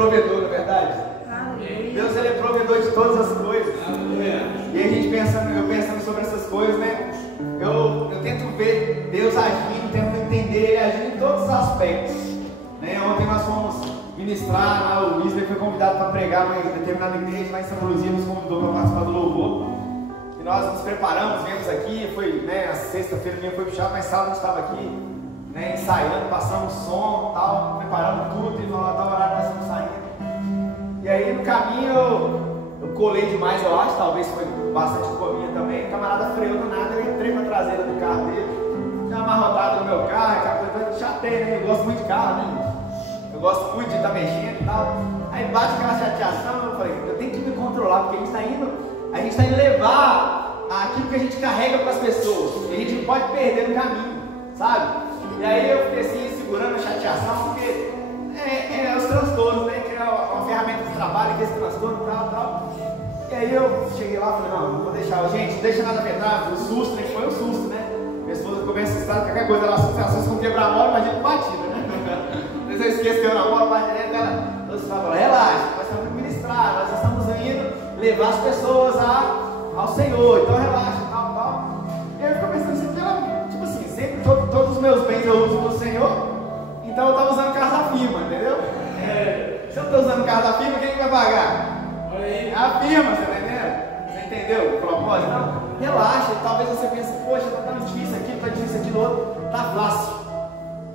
provedor, na verdade. Deus, ele é provedor de todas as coisas. E aí a gente eu pensando sobre essas coisas, né? Eu tento ver Deus agindo, tento entender Ele agindo em todos os aspectos, né? Ontem nós fomos ministrar, lá, o Wesley foi convidado para pregar em determinada igreja lá em Santa Luzia, nos convidou para participar do louvor. E nós nos preparamos, viemos aqui, foi, né, a sexta-feira minha foi puxada, mas sábado a gente estava aqui, né, ensaiando, passando som e tal, preparando tudo, e nós estava lá, nós estamos saindo. E aí no caminho eu colei demais, eu acho, talvez foi bastante culpa minha também. O camarada freou do nada, eu entrei para a traseira do carro dele, tinha amarrotado no meu carro, aquela coisa chateia, né? Eu gosto muito de carro, né? Eu gosto muito de estar mexendo e tal. Aí bate aquela chateação, eu falei, eu tenho que me controlar, porque a gente está indo levar aquilo que a gente carrega para as pessoas, e a gente não pode perder no caminho, sabe? E aí eu fiquei assim, segurando a chateação, porque é os transtornos, né? Que é uma ferramenta de trabalho, que é esse transtorno e tal. E aí eu cheguei lá e falei, não vou deixar, gente, não deixa nada afetar, o susto, né? Que foi um susto, né? Minha esposa ficou bem assustada, qualquer coisa, ela assusta com quebra-mola, imagina com batida, né? Às vezes eu esqueço que eu na mola, bate dentro dela, você fala, relaxa, nós estamos ministrar, nós estamos indo levar as pessoas ao Senhor, então relaxa, tal. E aí eu fico pensando assim, tipo assim, sempre todos os meus bens eu uso no Senhor, então eu estava usando o carro da firma, entendeu? Se eu estou usando o carro da firma, quem vai pagar? É a firma, você tá entendendo? Você entendeu o propósito? Não, relaxa, talvez você pense, poxa, tá difícil aquilo, tá difícil aquilo outro, tá fácil.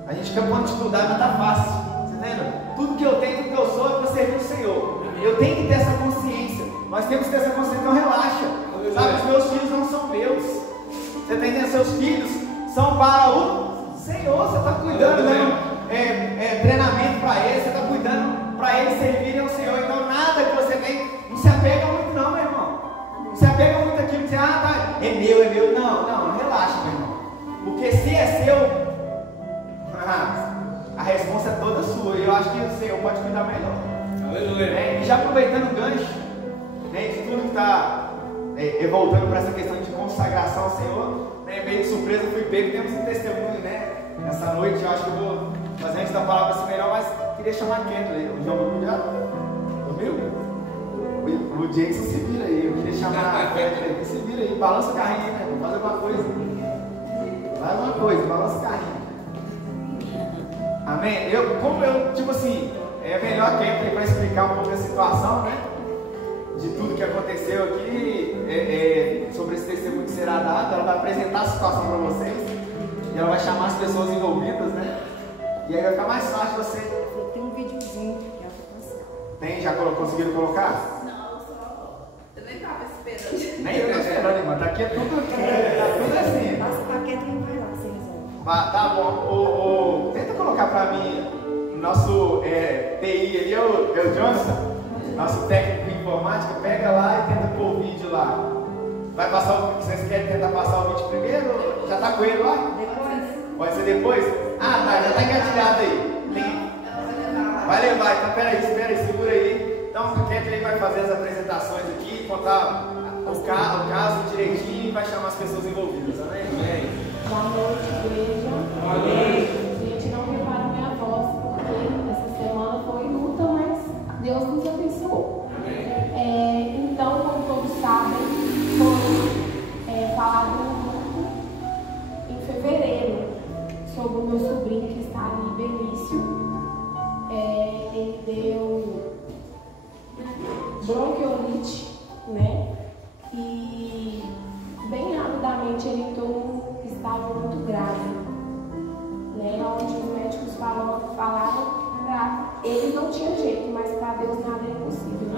A gente fica com dificuldade, mas tá fácil, você tá entendendo? Tudo que eu tenho, tudo que eu sou é para servir o Senhor. Eu tenho que ter essa consciência, nós temos que ter essa consciência, então relaxa. Sabe, os meus filhos não são meus, você tá entendendo? Seus filhos são para o Senhor, você está cuidando, né? Treinamento para eles, você está cuidando para eles servirem ao Senhor. Então nada que você tem, não se apega muito não, meu irmão. Não se apega muito àquilo que você, tá, é meu. Não, relaxa, meu irmão. Porque se é seu, a resposta é toda sua. E eu acho que o Senhor pode cuidar melhor. Aleluia. E já aproveitando o gancho, né, de tudo que está voltando para essa questão de consagração ao Senhor, né, meio de surpresa eu fui pego, temos um testemunho, né? Nessa noite, eu acho que eu vou fazer antes da palavra assim melhor, mas queria chamar quem aí? O João Bruno já dormiu? O Jason se vira aí, eu queria chamar a Kétria, se vira aí, balança o carrinho, né? Vamos fazer alguma coisa. Faz alguma coisa, balança o carrinho. Amém? Tipo assim, é melhor a Kétria para explicar um pouco a situação, né? De tudo que aconteceu aqui, sobre esse testemunho que será dado. Ela vai apresentar a situação para vocês. E ela vai chamar as pessoas envolvidas, né? E aí vai ficar mais fácil você. Tem um videozinho que é a votação. Tem? Já conseguiram colocar? Não, só. Eu nem tava esperando. Nem eu tô esperando, irmã. Daqui é tudo assim. Passa o paquete e não vai lá, sem resolve. Tá bom. Tenta colocar pra mim. Nosso TI ali é o Jonathan, nosso técnico de informática. Pega lá e tenta pôr o vídeo lá. Vai passar o vídeo, vocês querem tentar passar o vídeo primeiro? Já tá com ele lá? Depois. Pode ser depois? Ah, tá, já tá engatilhado aí. Vai levar, então peraí, segura aí. Então o Kétria vai fazer as apresentações aqui, contar o caso direitinho e vai chamar as pessoas envolvidas, amém? Boa noite, igreja. Boa noite. Gente, não repara minha voz, porque essa semana foi luta, mas Deus nos abençoou. Então, como todos sabem, foi falado no grupo em fevereiro sobre o meu sobrinho que está ali, Benício. Ele deu bronquiolite, né? E bem rapidamente ele entrou num estado muito grave, né? Onde os médicos falaram para ele não tinha jeito, mas para Deus nada é impossível.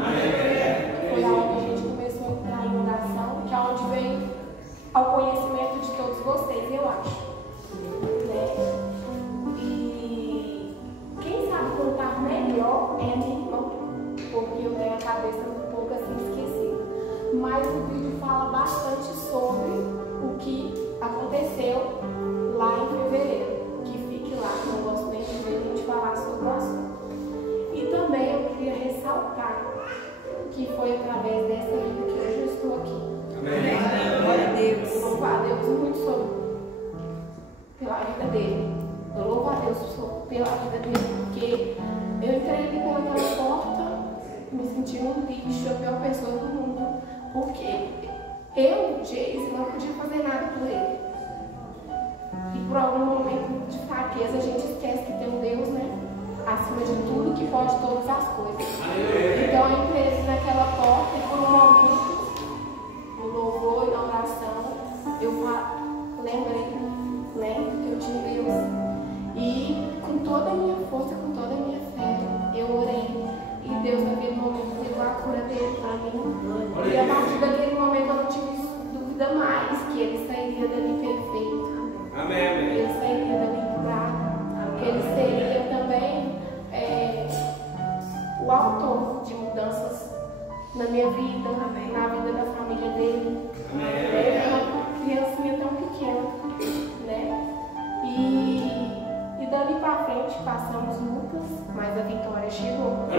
Foi onde a gente começou a entrar em oração, que é onde veio ao conhecimento de todos vocês, eu acho. Né? E quem sabe contar melhor é a minha irmã, porque eu tenho a cabeça um pouco assim esquecida. Mas o vídeo fala bastante sobre o que aconteceu lá em fevereiro. Que fique lá, não gosto nem de ver a gente falar sobre o assunto. E também eu queria ressaltar que foi através dessa vida que hoje eu estou aqui. Amém. Glória a Deus. Eu louvo a Deus muito pela vida dele. Eu louvo a Deus pela vida dele, porque eu entrei ali pela porta um lixo, a pior pessoa do mundo. Porque eu, Geise, não podia fazer nada por ele. E por algum momento de fraqueza a gente esquece que tem um Deus, né? Acima de tudo, que pode todas as coisas. Então eu entrei naquela porta e por um momento, no louvor e na oração, eu lembrei, né, que eu tinha Deus. E com toda a minha força, com toda a minha fé, eu orei. E Deus naquele momento deu a cura dele para mim. E a partir daquele momento eu não tive dúvida mais que ele sairia dali perfeito. Amém, amém. Ele sairia dali curado. Ele seria também o autor de mudanças na minha vida, na vida da família dele. Ele é uma criancinha tão pequena, né? E dali para frente passamos lutas, mas a vitória chegou. A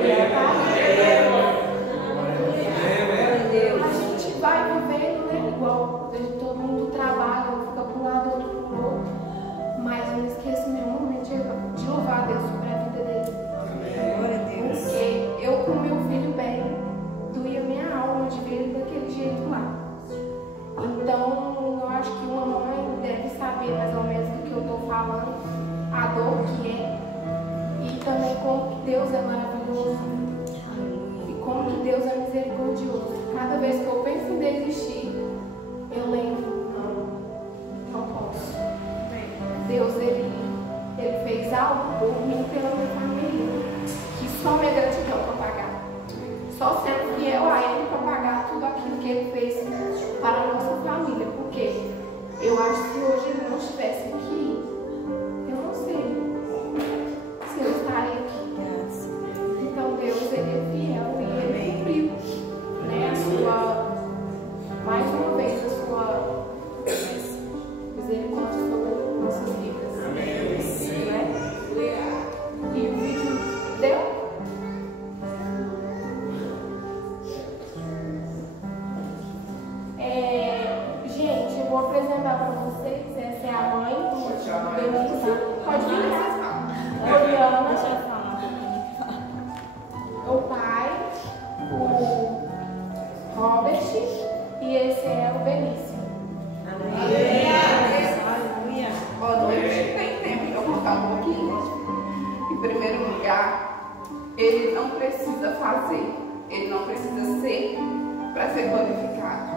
gente vai vivendo, né? Igual todo mundo trabalha, um fica para um lado, outro para o outro. Mas eu não esqueço nenhum momento de louvar a Deus sobre a vida dele. Glória a Deus. Porque eu, com meu filho bem, doía minha alma de ver ele daquele jeito lá. Então, eu acho que uma mãe deve saber mais ou menos do que eu estou falando, a dor que é, e também como que Deus é maravilhoso, e como que Deus é misericordioso. Cada vez que eu penso em desistir, eu lembro, não posso. Deus, ele fez algo por mim e pela minha família, que só minha gratidão para pagar. Só sendo fiel a Ele para pagar tudo aquilo que Ele fez para a nossa família. Porque eu acho que se hoje Ele não estivesse aqui, eu não sei se eu estaria aqui. Então Deus, Ele é fiel e Ele cumpriu, né, mais uma vez a sua misericórdia sobre nossas vidas. Né? E o vídeo deu? Gente, eu vou apresentar para vocês. Essa é a mãe do Benício. Pode vir cá. Oriana, o pai, o Robert, e esse é o Benício. Boa noite. Tem tempo de eu contar um pouquinho. Em primeiro lugar, ele não precisa fazer, ele não precisa ser para ser glorificado.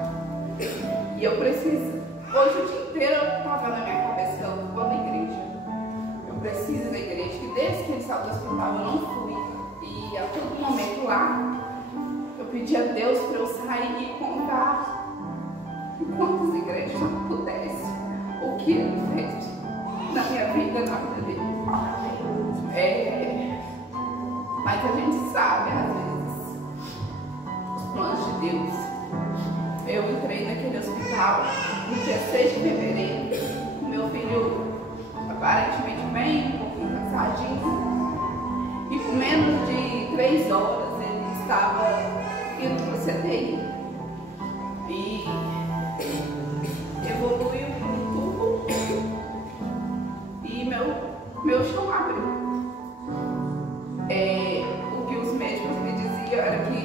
E eu preciso. Hoje o dia inteiro eu estava na minha cabeça que eu vou na igreja. Eu preciso da igreja, que desde que ele saiu do hospital eu não fui. E a todo momento lá, eu pedi a Deus para eu sair e contar em quantas igrejas eu pudesse o que ele fez na minha vida, na vida dele. Mas a gente sabe, às vezes, os planos de Deus. Eu entrei naquele hospital no dia 6 de fevereiro, com meu filho aparentemente bem, um pouquinho cansadinho. E com menos de 3 horas ele estava indo para o CTI. E evoluiu um tubo e meu chão abriu. O que os médicos me diziam era que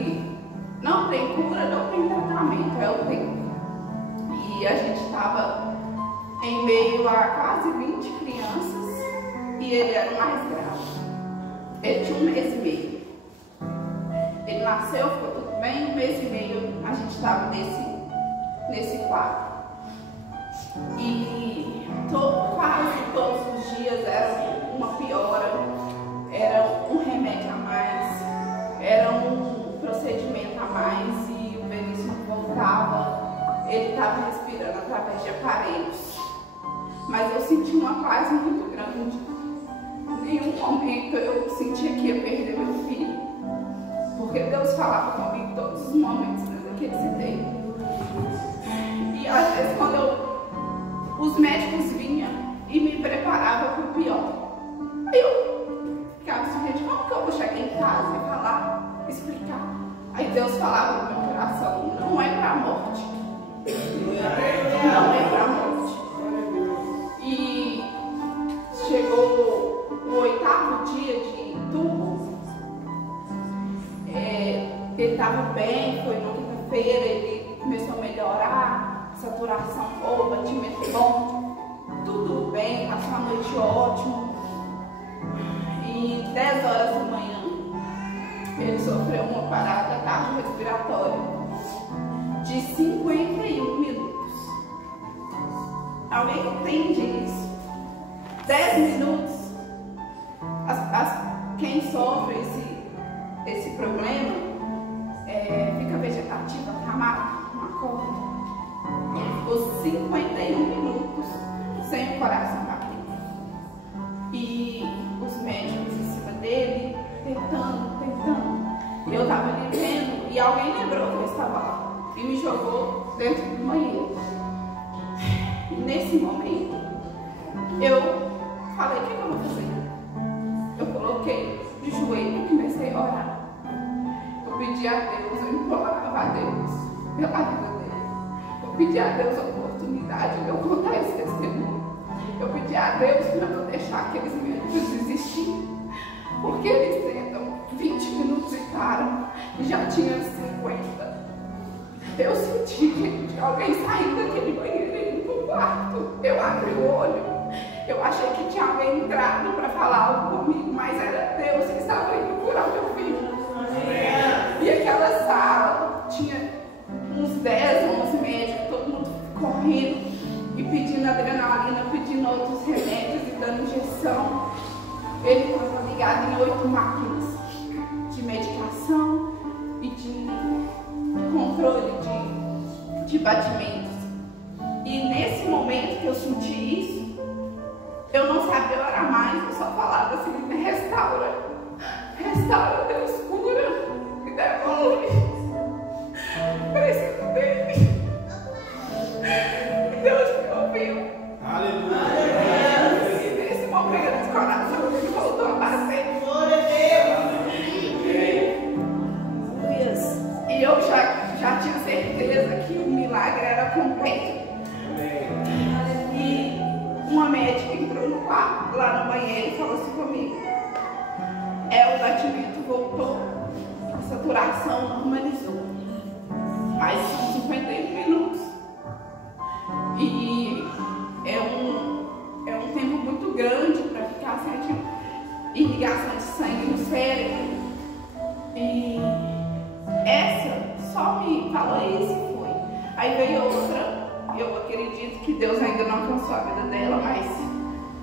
não tem cura, não tem tratamento, é o tempo. E a gente estava em meio a quase 20 crianças e ele era o mais grave. Ele tinha 1 mês e meio. Ele nasceu, ficou tudo bem, 1 mês e meio a gente estava nesse quadro. E quase todos os dias era uma piora, era um remédio a mais, era um procedimento a mais e o Benício não voltava, ele estava respirando através de aparelhos. Mas eu senti uma paz muito grande. Em nenhum momento eu sentia que ia perder meu filho, porque Deus falava comigo em todos os momentos daquele CTI. E às vezes quando os médicos vinham e me preparavam para o pior, aí eu ficava assim, gente, como que eu vou chegar em casa e falar, explicar? Aí Deus falava no meu coração, não é para a morte. Não é para a morte. E chegou o 8º dia de tubo, Ele estava bem, foi na quinta-feira, ele começou a melhorar, saturação boa, batimento bom, tudo bem, passou uma noite ótima. E 10 horas da manhã, ele sofreu uma parada cardiorrespiratória de 51 minutos. Alguém entende isso? 10 minutos, quem sofre esse problema fica vegetativo, acamado, não acorda. Ele ficou 51 minutos sem o coração bater. E os médicos em cima dele, tentando. E eu estava ali vendo, e alguém lembrou que eu estava lá e me jogou dentro do banheiro. E nesse momento, eu falei: o que eu vou fazer? Eu coloquei de joelho e comecei a orar. Eu pedi a Deus, eu implorava a Deus pela vida dele. Eu pedi a Deus a oportunidade de eu contar esse testemunho. Eu pedi a Deus para não deixar aqueles médicos desistirem, porque eles tentam 20 minutos e param, e já tinha 50. Eu senti, gente, alguém saindo daquele banheiro e indo pro quarto. Eu abri o olho, eu achei que tinha alguém entrado para falar algo comigo, mas era Deus que estava indo curar meu filho. E aquela sala tinha uns 10, 11 médicos, todo mundo correndo e pedindo adrenalina, pedindo outros remédios e dando injeção. Ele estava ligado em 8 máquinas de medicação e de controle de batimentos. E nesse momento que eu senti isso, eu não sabia orar mais, eu só falava assim: me restaura, Deus, cura, me devolve, preciso dele. E Deus me ouviu. Aleluia. E nesse momento o coração dele voltou a bater. E eu já tinha certeza que o milagre era completo. E uma médica entrou no quarto, lá no banheiro, e falou assim comigo: o batimento voltou, a saturação normalizou, mas são 51 minutos. E é um tempo muito grande para ficar sem irrigação de sangue no cérebro. E essa só me falou isso e foi. Aí veio outra, eu acredito que Deus ainda não alcançou a vida dela, mas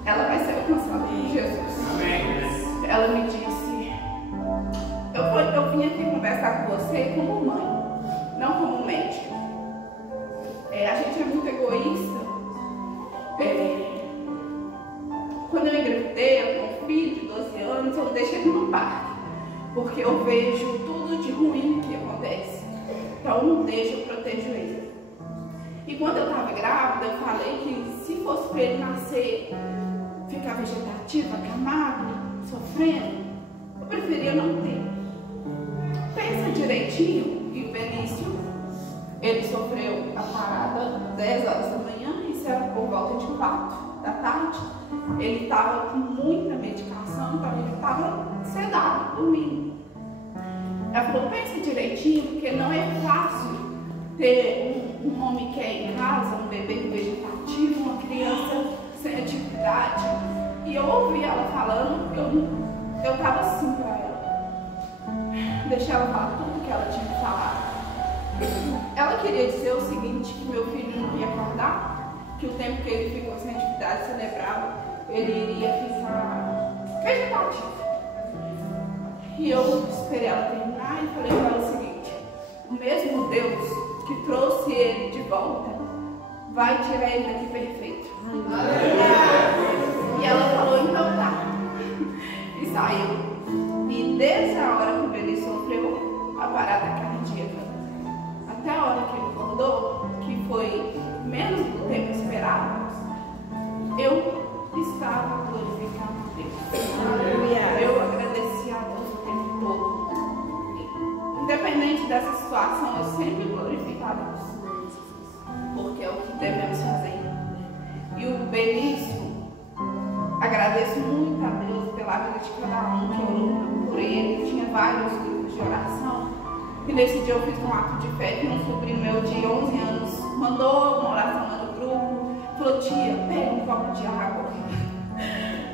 ela vai ser alcançada por Jesus. Amém. Ela me disse: eu vim aqui conversar com você como mãe, não como médica. A gente é muito egoísta. Quando eu engravidei, eu tenho um filho de 12 anos, eu deixei ele no parque, porque eu vejo tudo de ruim que acontece. Então eu não deixo, eu protejo ele. E quando eu estava grávida, eu falei que se fosse para ele nascer, ficar vegetativo, acamado, sofrendo, eu preferia não ter. Pensa direitinho. E o Benício, ele sofreu a parada 10 horas da manhã, isso era por volta de 4 da tarde. Ele estava com muita medicação, então ele estava sedado, dormindo. Ela falou: pensa direitinho, porque não é fácil ter um homem que é em casa, um bebê vegetativo, uma criança sem atividade. E eu ouvi ela falando, eu estava assim para ela. Deixei ela falar tudo que ela tinha que falar. Ela queria dizer o seguinte: que meu filho não ia acordar, que o tempo que ele ficou sem atividade cerebral, ele iria ficar vegetativo. E eu esperei ela terminar e falei para ela o seguinte: o mesmo Deus que trouxe ele de volta vai tirar ele daqui perfeito. E ela falou: então tá. E saiu. E desde a hora que ele sofreu a parada cardíaca até a hora que ele acordou, que foi menos do tempo esperado, eu estava glorificando a Deus. Eu agradeci a Deus o tempo todo. Independente dessa situação, eu sempre glorifico a Deus, porque é o que devemos fazer. E o Benício, agradeço muito a Deus pela vida de cada um que orou por ele. Tinha vários grupos de oração. E nesse dia eu fiz um ato de fé que um sobrinho meu de 11 anos mandou uma oração lá no grupo. Falou: tia, pega um copo de água.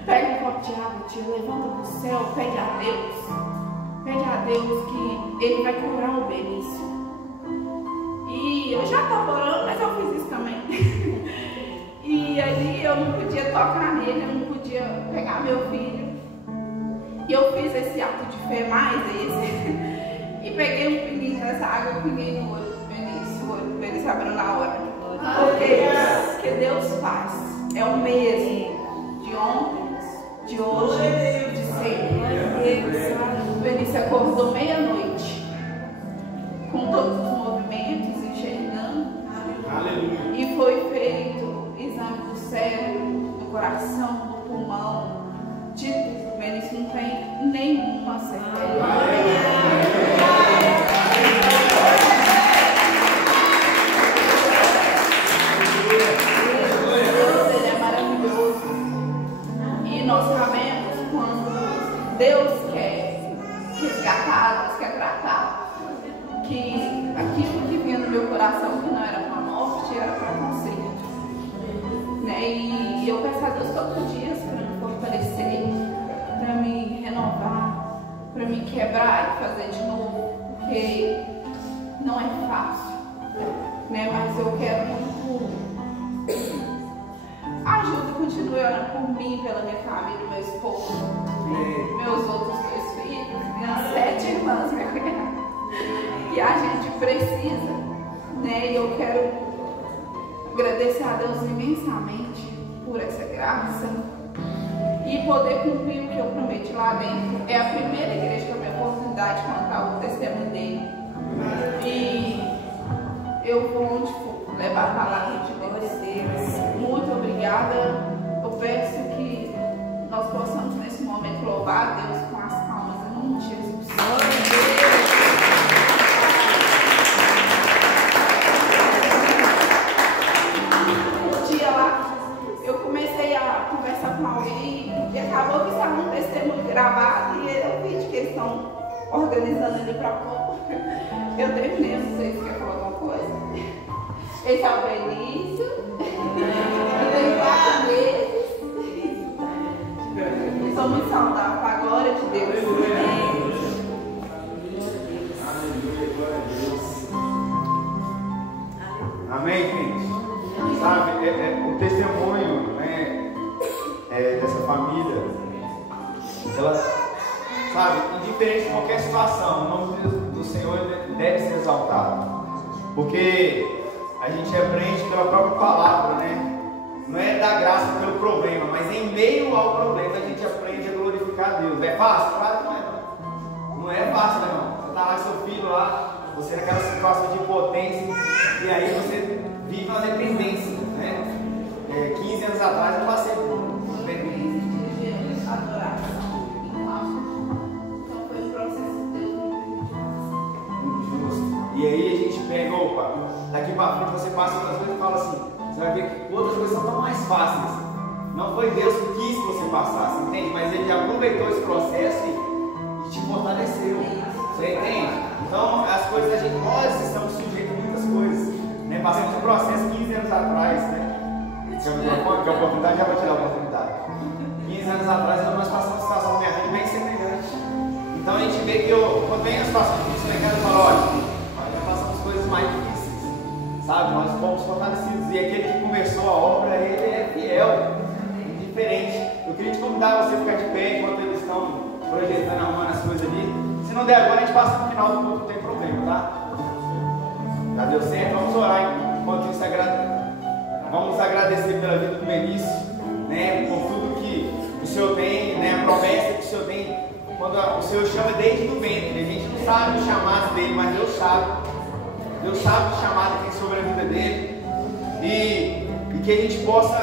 Pega um copo de água, tia, levanta pro céu, pede a Deus. Pede a Deus que Ele vai curar o Benício. E eu já estava orando, mas eu fiz isso também. E ali eu não podia tocar nele, eu não podia pegar meu filho. E eu fiz esse ato de fé, mais esse. E peguei um pinguinho dessa água, eu pinguei no olho do Benício. O olho do Benício abriu na hora. Porque Deus faz. É o mesmo de ontem, de hoje, de sempre. O Benício acordou meia-noite, com todos os movimentos, enxergando. Aleluia. E foi feito exame do cérebro, do coração, do pulmão, de tudo. O Benício não tem nenhuma sequela. Deus, Ele é maravilhoso. E nós sabemos quando Deus quer resgatar, Deus quer tratar, que aquilo que vinha no meu coração, que não era para morte, era para conserto. Né? E eu peço a Deus todos os dias para me fortalecer, para me renovar, para me quebrar e fazer de novo, porque não é fácil, né? Mas eu quero muito. Ajuda, continue orando por mim, pela minha família, meu esposo, meus outros 2 filhos, minhas 7 irmãs, minha cunhada. E a gente precisa, né? E eu quero agradecer a Deus imensamente por essa graça e poder cumprir o que eu prometi lá dentro. É a primeira igreja que eu tenho a oportunidade de contar o testemunho dele. E eu vou onde for levar a palavra de Deus. Muito obrigada. Eu peço que nós possamos nesse momento louvar a Deus com as palmas em nome de Jesus. Um dia lá, eu comecei a conversar com alguém e acabou que saiu um testemunho gravado e é o vídeo que eles estão organizando ali para pouco. Eu terminei, não sei se quer falar alguma coisa. Esse é o Benício. Eu tenho 4 meses. Eu sou muito saudável, para a glória de Deus. Amém, gente? Sabe, o testemunho, né, dessa família, ela, sabe, indiferente de qualquer situação, o nome do Senhor deve ser exaltado. Porque a gente aprende pela própria palavra, né? Não é dar graça pelo problema, mas em meio ao problema a gente aprende a glorificar a Deus. É fácil? Claro que não é. Não é fácil, né, irmão? Você está lá com seu filho lá, você naquela situação de impotência, e aí você vive uma dependência, né? 15 anos atrás eu passei por dependência. Então foi um processo de Deus muito justo. E aí a gente pega, opa, daqui para frente você passa outras coisas e fala assim, você vai ver que outras coisas são tão mais fáceis. Não foi Deus que quis que você passasse, entende? Mas Ele aproveitou esse processo e te fortaleceu. Você entende? Então as coisas nós estamos sujeitos a muitas coisas, né? Passamos um processo 15 anos atrás, né? Que a oportunidade já vai tirar a oportunidade. 15 anos atrás nós passamos uma situação na minha vida bem semelhante. Então a gente vê que quando vem a situação difícil, eu falo, olha, já passamos coisas mais difíceis, sabe? Nós fomos fortalecidos e aquele que começou a obra, ele é fiel, indiferente. Eu queria te convidar a você ficar de pé enquanto eles estão projetando, arrumando as coisas ali. Se não der agora, a gente passa no final do culto, não tem problema, tá? Já deu certo? Vamos orar enquanto isso vamos agradecer pela vida do Benício, né? Por tudo que o Senhor tem, né? A promessa que o Senhor tem, quando o Senhor chama desde o ventre. A gente não sabe o chamado dele, mas Deus sabe. Deus sabe o chamado que tem sobre a vida dele. E que a gente possa,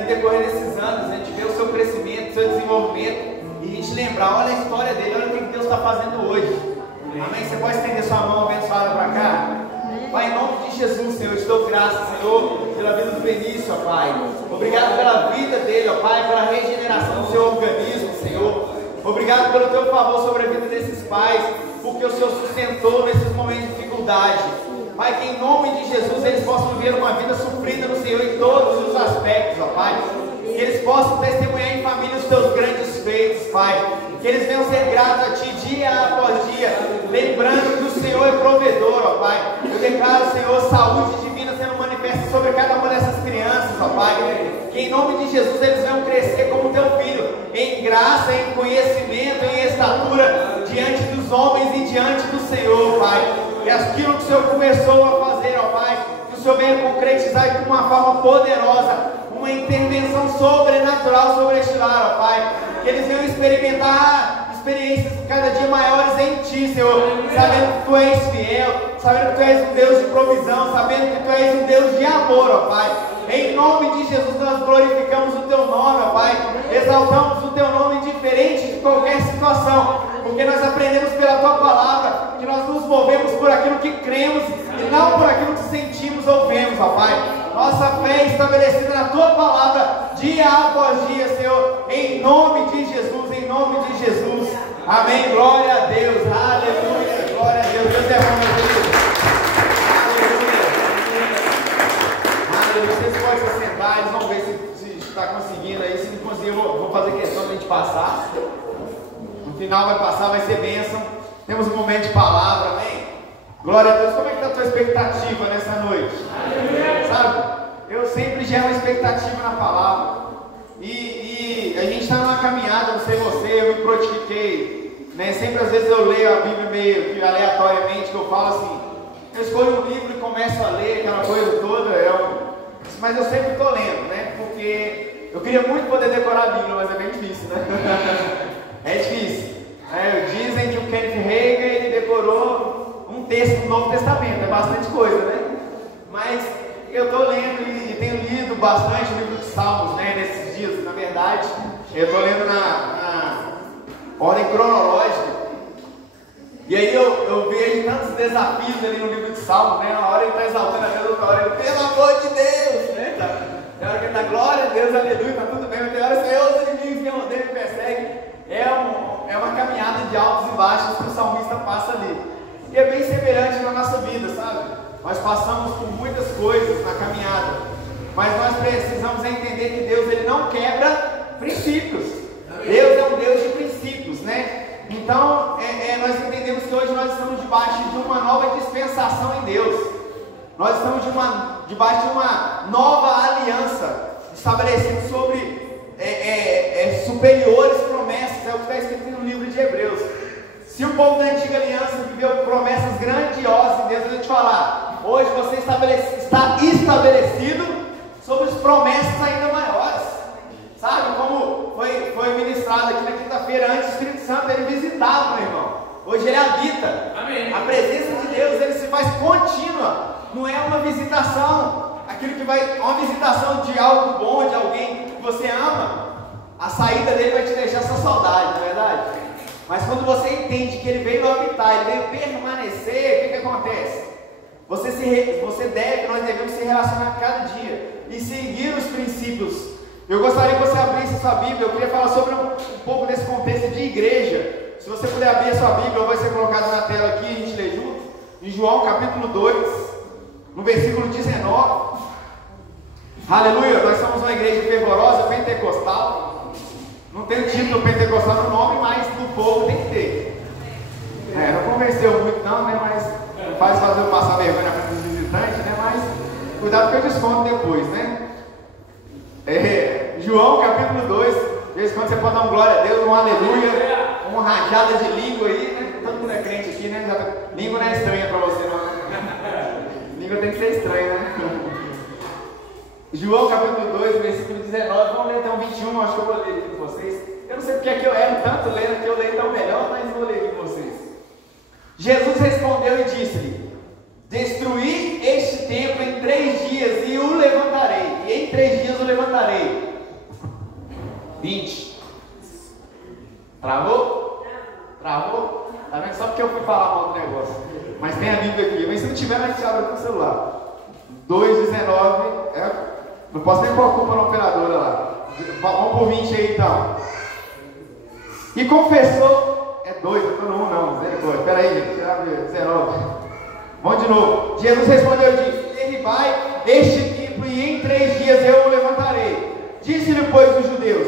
no decorrer desses anos, a gente ver o seu crescimento, o seu desenvolvimento. E a gente lembrar, olha a história dele, olha o que Deus está fazendo hoje. Amém? Você pode estender sua mão abençoada para cá? Pai, em nome de Jesus, Senhor, eu te dou graças, Senhor, pela vida do Benício, ó Pai. Obrigado pela vida dele, ó Pai, pela regeneração do seu organismo, Senhor. Obrigado pelo teu favor sobre a vida desses pais, porque o Senhor sustentou nesses dificuldade. Pai, que em nome de Jesus eles possam viver uma vida suprida no Senhor em todos os aspectos, ó Pai. Que eles possam testemunhar em família os teus grandes feitos, Pai. Que eles venham ser gratos a Ti dia após dia, lembrando que o Senhor é provedor, ó Pai. Eu declaro, Senhor, saúde divina sendo manifesta sobre cada uma dessas crianças, ó Pai. Que em nome de Jesus eles venham crescer como Teu Filho, em graça, em conhecimento, em estatura, diante dos homens e diante do Senhor, Pai. E aquilo que o Senhor começou a fazer, ó Pai, que o Senhor venha concretizar de uma forma poderosa, uma intervenção sobrenatural sobre este lar, ó Pai. Que eles venham experimentar experiências cada dia maiores em Ti, Senhor, sabendo que Tu és fiel, sabendo que Tu és um Deus de provisão, sabendo que Tu és um Deus de amor, ó Pai. Em nome de Jesus nós glorificamos o Teu nome, ó Pai, exaltamos o Teu nome indiferente de qualquer situação, porque nós aprendemos pela Tua palavra que nós nos movemos por aquilo que cremos e não por aquilo que sentimos ou vemos, ó Pai. Nossa fé é estabelecida na Tua palavra dia após dia, Senhor, em nome de Jesus, em nome de Jesus. Amém, glória a Deus, aleluia, glória a Deus. Deus é bom, meu Deus. Aleluia. Vocês podem se sentar, eles vão ver se está conseguindo aí. Se não conseguir, eu vou fazer questão de a gente passar. No final vai passar, vai ser bênção. Temos um momento de palavra, amém? Glória a Deus. Como é que está a tua expectativa nessa noite? Sabe, eu sempre gero uma expectativa na palavra. E a gente está numa caminhada, não sei você, eu me prontifiquei, né? Sempre às vezes eu leio a Bíblia meio que aleatoriamente, que eu falo assim, eu escolho um livro e começo a ler aquela coisa toda, mas eu sempre estou lendo, né? Porque eu queria muito poder decorar a Bíblia, mas é bem difícil, né? É difícil. Dizem que o Kenneth Hagin, ele decorou um texto do Novo Testamento, é bastante coisa, né? Mas eu estou lendo e tenho lido bastante o livro de Salmos, né, nesses dias. Na verdade, eu estou lendo na ordem cronológica. E aí eu vejo tantos desafios ali no livro de Salmos, né? Uma hora ele está exaltando a Deus, outra hora ele, pelo amor de Deus, né? Tem hora que ele está, glória a Deus, aleluia, está tudo bem. Mas tem hora que Senhor, os inimigos que eu odeio me perseguem. É uma caminhada de altos e baixos que o salmista passa ali. E é bem semelhante na nossa vida, sabe? Nós passamos por muitas coisas na caminhada, mas nós precisamos entender que Deus, ele não quebra princípios. Deus é um Deus de princípios, né? Então, nós entendemos que hoje nós estamos debaixo de uma nova dispensação em Deus. Nós estamos debaixo de uma nova aliança estabelecida sobre superiores promessas. É o que está escrito no livro de Hebreus. Se o povo da antiga aliança viveu promessas grandiosas em Deus, eu vou te falar, hoje você está estabelecido sobre as promessas ainda maiores. Sabe, como foi ministrado aqui na quinta-feira, antes o Espírito Santo, ele visitava, meu irmão. Hoje ele habita. Amém. A presença de Deus, ele se faz contínua. Não é uma visitação, uma visitação de algo bom, de alguém que você ama. A saída dele vai te deixar só saudade, não é verdade? Mas quando você entende que ele veio habitar, ele veio permanecer, o que acontece? Nós devemos se relacionar cada dia e seguir os princípios. Eu gostaria que você abrisse a sua Bíblia. Eu queria falar sobre um pouco desse contexto de igreja. Se você puder abrir a sua Bíblia, ou vai ser colocado na tela aqui, a gente lê junto. Em João capítulo 2, no versículo 19. Aleluia, nós somos uma igreja fervorosa, pentecostal. Não tem o título pentecostal no nome, mas no povo tem que ter. Não convenceu muito não, né? Mas não faz fazer eu passar vergonha na frente dos visitantes, né? Mas cuidado que eu desconto depois, né? João capítulo 2, de vez em quando você pode dar um glória a Deus, um aleluia, uma rajada de língua aí, né? Todo mundo é crente aqui, né? Língua não é estranha para você, não, né? Língua tem que ser estranha, né? João capítulo 2, versículo 19, vamos ler até o 21, acho que eu vou ler aqui com vocês. Eu não sei porque é que eu erro tanto lendo, que eu leio tão melhor, mas vou ler aqui com vocês. Jesus respondeu e disse-lhe: destruí este templo em 3 dias e o levantarei. E em 3 dias o levantarei. 20. Travou? Travou? Tá vendo? Só porque eu fui falar mal do negócio. Mas tem a Bíblia aqui. Mas se não tiver, a gente abre com o celular. 2,19. Não posso nem pôr a culpa na operadora lá. Vamos por 20 aí então. E confessou. É 2, eu tô no 1 não. Espera aí, gente. 19. Vamos de novo. Jesus respondeu e disse: derribai este templo e em 3 dias eu o levantarei. Disse-lhe, pois, os judeus: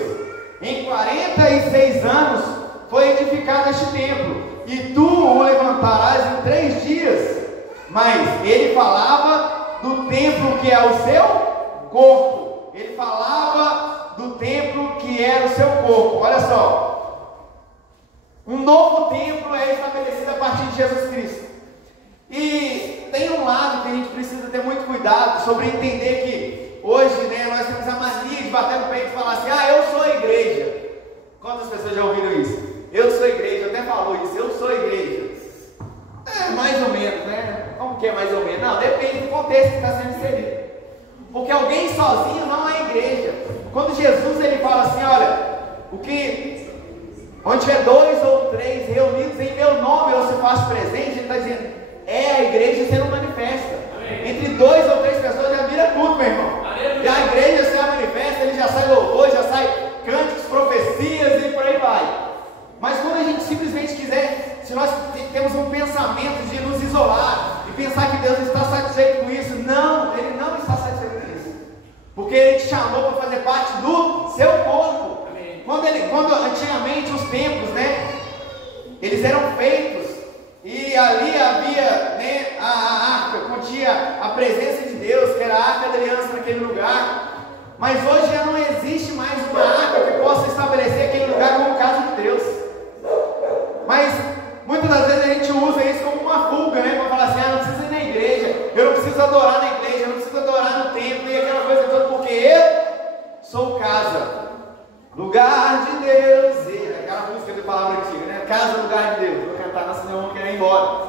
em 46 anos foi edificado este templo, e tu o levantarás em 3 dias. Mas ele falava do templo que é o seu corpo. Ele falava do templo que era o seu corpo. Olha só. Um novo templo é estabelecido a partir de Jesus Cristo. E tem um lado que a gente precisa ter muito cuidado sobre entender que hoje, né, nós temos a mania de bater no peito e falar assim: eu sou a igreja. Quantas pessoas já ouviram isso? Eu sou a igreja, até falou isso, eu sou a igreja. Mais ou menos, né? Como que é mais ou menos? Não, depende do contexto que está sendo inserido. Porque alguém sozinho não é igreja. Quando Jesus ele fala assim: olha, onde tiver 2 ou 3 reunidos em meu nome, eu se faço presente, ele está dizendo, é a igreja sendo manifesta. Amém. Entre 2 ou 3 pessoas já vira culto, meu irmão. Amém. E a igreja se manifesta, ele já sai louvor, já sai cânticos, profecias e por aí vai. Mas quando a gente simplesmente quiser, se nós temos um pensamento de nos isolar e pensar que Deus está satisfeito com isso, não, Ele não está satisfeito com isso. Porque Ele te chamou para fazer parte do seu corpo. Amém. Quando antigamente os templos, né, eles eram feitos e ali havia, né, a arca, continha a presença de Deus, que era a arca da aliança naquele lugar. Mas hoje já não existe mais uma arca que possa estabelecer aquele lugar como casa de Deus. Mas muitas das vezes a gente usa isso como uma fuga, né? Para falar assim: não preciso ir na igreja, eu não preciso adorar na igreja, eu não preciso adorar no templo e aquela coisa toda, porque eu sou casa, lugar de Deus. E aquela música de palavra antiga, né? Casa, lugar de Deus. Vou cantar, nossa, não vou querer ir embora.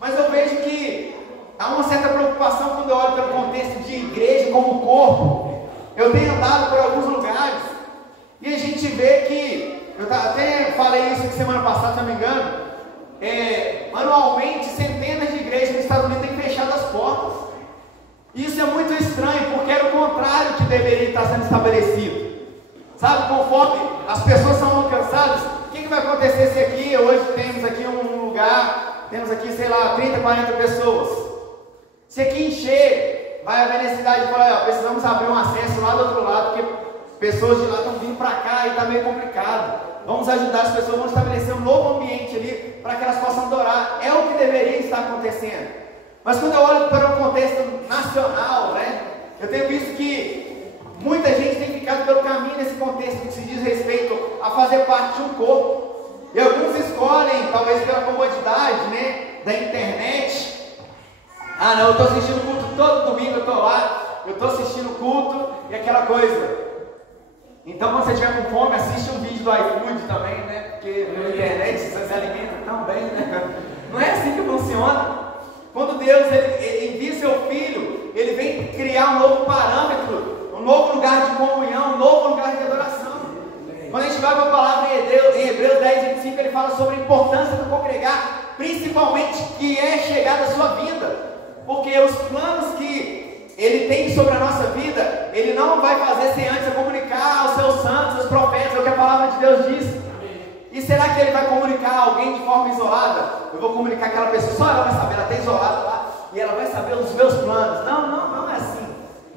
Mas eu vejo que há uma certa preocupação quando eu olho pelo contexto de igreja como corpo. Eu tenho andado por alguns lugares e a gente vê que, eu até falei isso aqui semana passada, se não me engano, anualmente centenas de igrejas nos Estados Unidos têm fechado as portas. Isso é muito estranho, porque era o contrário que deveria estar sendo estabelecido. Sabe, conforme as pessoas são alcançadas, o que vai acontecer se aqui, hoje temos aqui um lugar, temos aqui, sei lá, 30, 40 pessoas. Se aqui encher, vai haver necessidade de falar: precisamos abrir um acesso lá do outro lado, porque pessoas de lá estão vindo para cá e está meio complicado. Vamos ajudar as pessoas, vamos estabelecer um novo ambiente ali para que elas possam adorar. É o que deveria estar acontecendo. Mas quando eu olho para o contexto nacional, né, eu tenho visto que muita gente tem ficado pelo caminho nesse contexto que se diz respeito a fazer parte de um corpo. E alguns escolhem, talvez pela comodidade, né, da internet. Não, eu estou assistindo o culto todo domingo, eu estou lá, eu estou assistindo o culto e aquela coisa. Então, quando você estiver com fome, assiste um vídeo do iFood também, né? Porque na internet você se alimenta tão bem, né? Não é assim que funciona. Quando Deus ele envia seu Filho, Ele vem criar um novo parâmetro, um novo lugar de comunhão, um novo lugar de adoração. Quando a gente vai para a palavra em Hebreus 10, 25, ele fala sobre a importância do congregar, principalmente que é chegada a sua vida. Porque os planos que Ele tem sobre a nossa vida, Ele não vai fazer sem antes comunicar aos seus santos, aos profetas, é o que a palavra de Deus diz. E será que Ele vai comunicar a alguém de forma isolada? Eu vou comunicar aquela pessoa, só ela vai saber, ela está isolada lá, e ela vai saber os meus planos. Não é assim.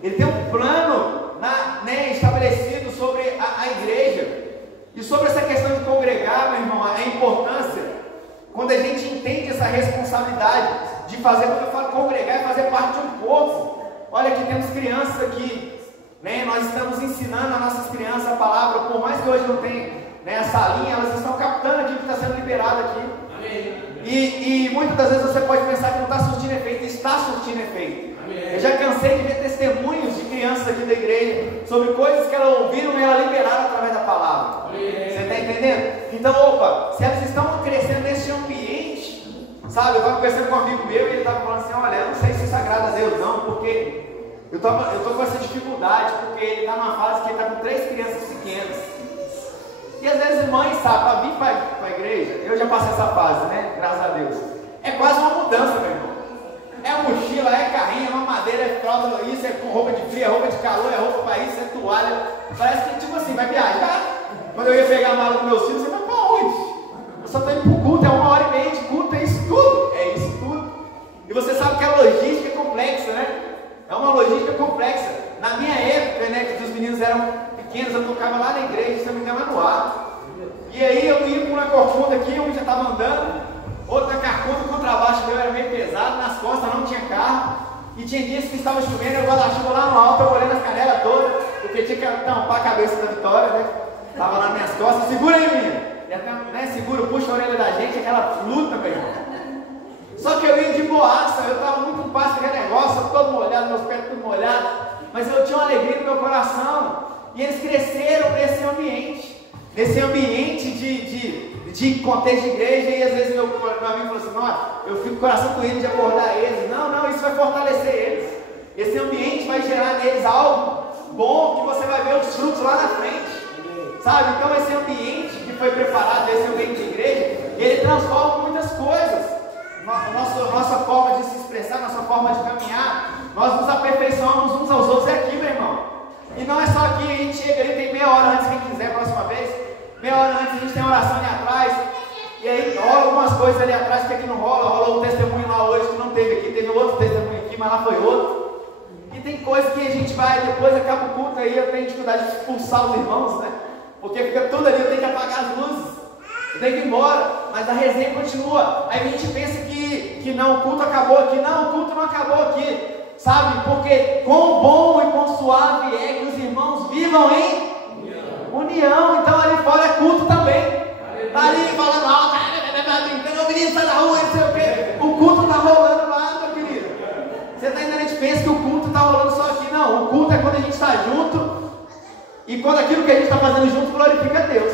Ele tem um plano estabelecido sobre a igreja. E sobre essa questão de congregar, meu irmão, a importância, quando a gente entende essa responsabilidade de fazer, quando eu falo congregar, é fazer parte de um corpo. Olha, aqui temos crianças aqui, né? Nós estamos ensinando as nossas crianças a palavra, por mais que hoje não tenha, né, a salinha, elas estão captando aqui o que está sendo liberado aqui. Amém. E muitas das vezes você pode pensar que não está surtindo efeito, está surtindo efeito. Amém. Eu já cansei de ver testemunhos de crianças aqui da igreja sobre coisas que elas ouviram e elas liberaram através da palavra. Amém. Você está entendendo? Então, se elas estão crescendo nesse ambiente, sabe, eu estava conversando com um amigo meu e ele estava falando assim: olha, eu não sei se isso agrada a Deus não, porque eu estou com essa dificuldade, porque ele está numa fase que ele está com 3 crianças pequenas. E às vezes mães, sabe, para vir para a igreja, eu já passei essa fase, né? Graças a Deus. É quase uma mudança, meu irmão. É mochila, é carrinho, é mamadeira, é fralda, isso é com roupa de frio, é roupa de calor, é roupa para isso, é toalha. Parece que, tipo assim, vai viajar. Quando eu ia pegar a mala com meus filhos, você vai para onde? Eu só estou indo para o culto, é 1h30 de culto, é isso tudo. E você sabe costas, não tinha carro. E tinha dias que estava chovendo, eu guarda-chuva lá no alto, eu molhando as canelas todas, porque tinha que tampar a cabeça da Vitória, né? Tava lá nas minhas costas, segura aí, menina. E até, né, segura, puxa a orelha da gente, aquela luta, velho. Só que eu ia de boaça, eu estava muito em paz com aquele negócio, todo molhado, meus pés tudo molhados, mas eu tinha uma alegria no meu coração. E eles cresceram nesse ambiente de contexto de igreja. E às vezes meu amigo falou assim: não, eu fico com o coração doído de acordar eles. Não, isso vai fortalecer eles. Esse ambiente vai gerar neles algo bom, que você vai ver os frutos lá na frente, sabe? Então esse ambiente que foi preparado, esse ambiente de igreja, ele transforma muitas coisas. Nossa forma de se expressar, nossa forma de caminhar, nós nos aperfeiçoamos uns aos outros aqui, meu irmão. E não é só aqui, a gente chega ali, tem meia hora antes, quem quiser, próxima vez, meia hora antes a gente tem oração ali atrás, e aí rola algumas coisas ali atrás que aqui não rolou um testemunho lá hoje que não teve aqui, teve outro testemunho aqui, mas lá foi outro. E tem coisa que a gente vai, depois acaba o culto aí, eu tenho dificuldade de expulsar os irmãos, né? Porque fica tudo ali, eu tenho que apagar as luzes. Tem que ir embora, mas a resenha continua. Aí a gente pensa que não, o culto acabou aqui. Não, o culto não acabou aqui, sabe? Porque quão bom e quão suave é que os irmãos vivam em união. Então ali fora é culto também. Tá ali falando alto, brincando, o menino sai da rua, não sei o quê. O culto tá rolando lá, meu querido. Você tá ainda, a gente pensa que o culto tá rolando só aqui. Não, o culto é quando a gente está junto, e quando aquilo que a gente está fazendo junto glorifica a Deus.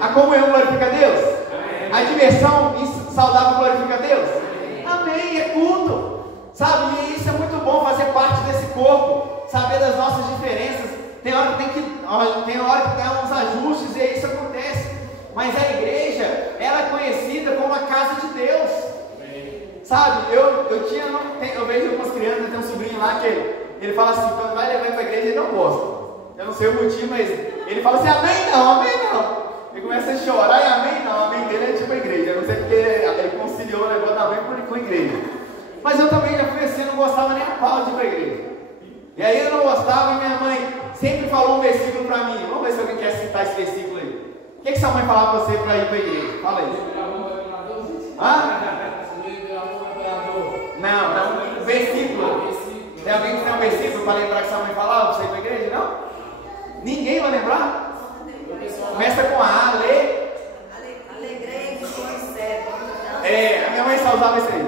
A comunhão glorifica a Deus? Amém. A diversão saudável glorifica a Deus? Amém, é culto, sabe? E isso é muito bom, fazer parte desse corpo, saber das nossas diferenças. Tem hora que dá uns ajustes e isso acontece, mas a igreja, ela é conhecida como a casa de Deus. Amém. Sabe? Eu vejo algumas crianças, tem um sobrinho lá que ele fala assim, quando vai levar para a igreja ele não gosta. Eu não sei o motivo, mas ele fala assim: amém não. Ele começa a chorar e amém não. Amém dele é tipo a igreja. Eu não sei porque ele conciliou o negócio da amém com a igreja. Mas eu também já fui assim, não gostava nem a pau de ir para a igreja. E aí eu não gostava, e minha mãe sempre falou um versículo para mim. Vamos ver se alguém quer citar esse versículo aí. O que sua mãe falava para você para ir para a igreja? Fala aí. Não, versículo. Tem alguém que tem um versículo para lembrar que sua mãe falava para você ir para a igreja? Não? Ninguém vai lembrar? Começa com A, Alegrei-me com o céu. a minha mãe só usava isso aí.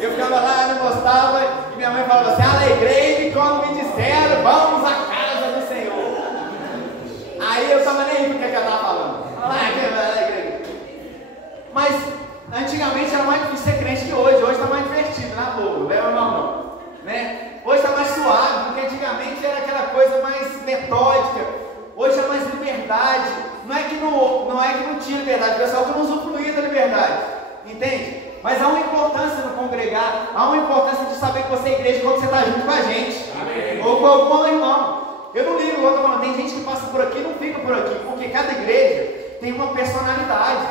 Eu ficava lá, não gostava, e minha mãe falava assim: alegrei-me quando me disseram, vamos à casa do Senhor. Aí eu estava nem aí porque ela estava falando. Mas antigamente era mais difícil ser crente que hoje. Hoje está mais divertido, na boa, leva mal não, né? Hoje está mais suave, porque antigamente era aquela coisa mais metódica. Hoje há mais liberdade. Não é que não tinha liberdade, o pessoal que não usufruía da liberdade, entende? Mas há uma importância no congregar, há uma importância de saber que você é igreja quando você está junto com a gente. Amém. Ou com algum irmão. Eu não ligo, eu tô falando, tem gente que passa por aqui e não fica por aqui, porque cada igreja tem uma personalidade.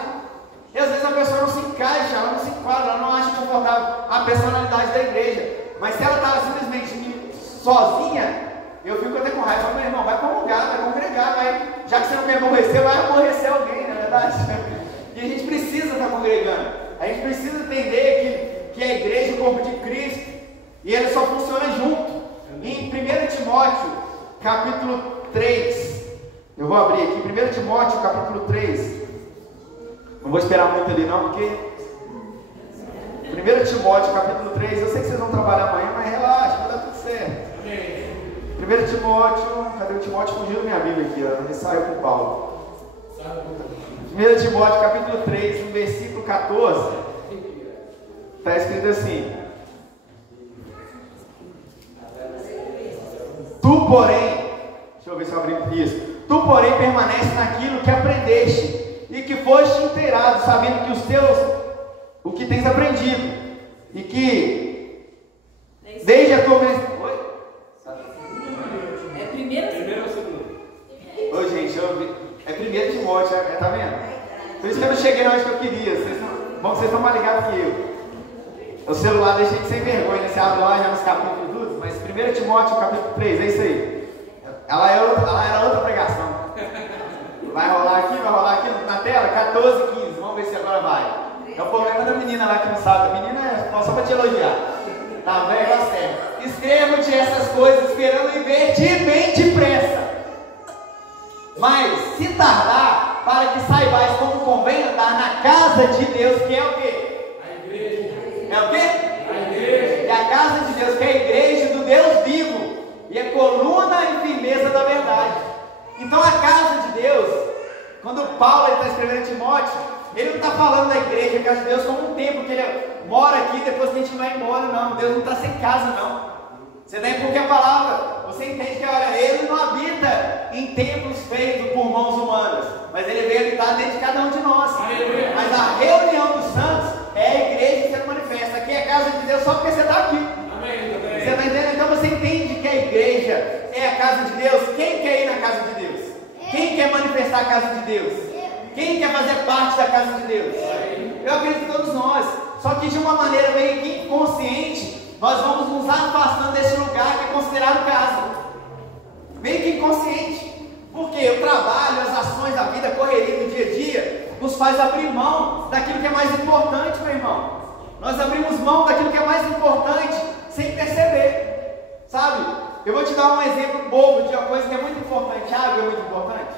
E às vezes a pessoa não se encaixa, ela não se enquadra, ela não acha confortável a personalidade da igreja. Mas se ela está simplesmente sozinha, eu fico até com raiva. Meu irmão, vai para um lugar, vai congregar, já que você não quer aborrecer, vai aborrecer alguém, não é verdade? E a gente precisa estar congregando. A gente precisa entender que a igreja é o corpo de Cristo, e ela só funciona junto. Em 1 Timóteo, capítulo 3, eu vou abrir aqui, 1 Timóteo, capítulo 3, não vou esperar muito ali não, porque 1 Timóteo, capítulo 3, eu sei que vocês vão trabalhar amanhã, mas relaxa, vai dar tudo certo. 1 Timóteo, cadê o Timóteo? Fugiu da minha Bíblia aqui, ó. Ele saiu com Paulo. 1 Timóteo, capítulo 3, no versículo 14, está escrito assim: tu, porém, deixa eu ver se eu abri isso. Tu, porém, permanece naquilo que aprendeste e que foste inteirado, sabendo que o que tens aprendido, e que desde a tua Ô gente, é 1 Timóteo, tá vendo? Por isso que eu não cheguei onde que eu queria. Bom que vocês estão mais ligados que eu. O celular deixa de sem vergonha, né? Você abre lá já nos capítulos tudo, mas 1 Timóteo, capítulo 3, é isso aí. Ela era outra pregação. Vai rolar aqui na tela, 14 e 15. Vamos ver se agora vai. É o problema da menina lá que não sabe. A menina é só para te elogiar. Tá bem, tá certo. Escrevo-te essas coisas, esperando em ver-te bem depressa. Mas, se tardar, para que saibais como convém andar na casa de Deus, que é o quê? A igreja. É o quê? A igreja. É a casa de Deus, que é a igreja do Deus vivo. E a coluna e firmeza da verdade. Então a casa de Deus, quando Paulo está escrevendo Timóteo, ele não está falando da igreja, a casa de Deus, como um templo que ele mora aqui, depois que a gente vai embora, não. Deus não está sem casa, não. Você tem porque a palavra, você entende que, olha, ele não habita em templos feitos por mãos humanas, mas ele veio habitar dentro de cada um de nós. Mas a reunião dos santos é a igreja sendo manifesta. Aqui é a casa de Deus só porque você está aqui. Você está entendendo? Então você entende que a igreja é a casa de Deus. Quem quer ir na casa de Deus? Quem quer manifestar a casa de Deus? Quem quer fazer parte da casa de Deus? Eu acredito que todos nós. Só que de uma maneira meio que inconsciente, nós vamos nos afastando desse lugar que é considerado casa. Meio que inconsciente. Porque o trabalho, as ações da vida, a correria do dia a dia, nos faz abrir mão daquilo que é mais importante, meu irmão. Nós abrimos mão daquilo que é mais importante sem perceber, sabe? Eu vou te dar um exemplo bobo de uma coisa que é muito importante. Água é muito importante?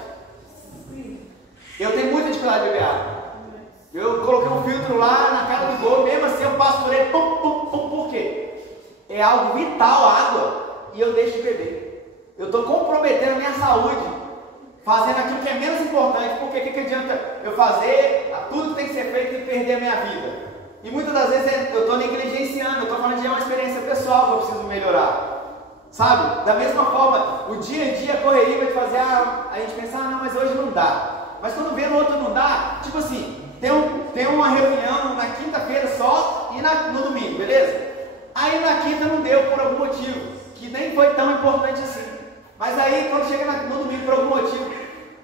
Eu tenho muita dificuldade de beber água. Eu coloquei um filtro lá na cara do gol, mesmo assim eu passo por ele, pum, pum, pum, por quê? É algo vital a água e eu deixo de beber. Eu estou comprometendo a minha saúde, fazendo aquilo que é menos importante, porque o que adianta eu fazer tudo que tem que ser feito e perder a minha vida? E muitas das vezes eu estou negligenciando, eu estou falando de uma experiência pessoal que eu preciso melhorar. Sabe? Da mesma forma, o dia a dia, a correria vai te fazer a gente pensar, não, mas hoje não dá. Mas quando vê no outro não dá, tipo assim, tem uma reunião na quinta-feira só e no domingo, beleza? Aí na quinta não deu por algum motivo, que nem foi tão importante assim. Mas aí quando chega no domingo por algum motivo,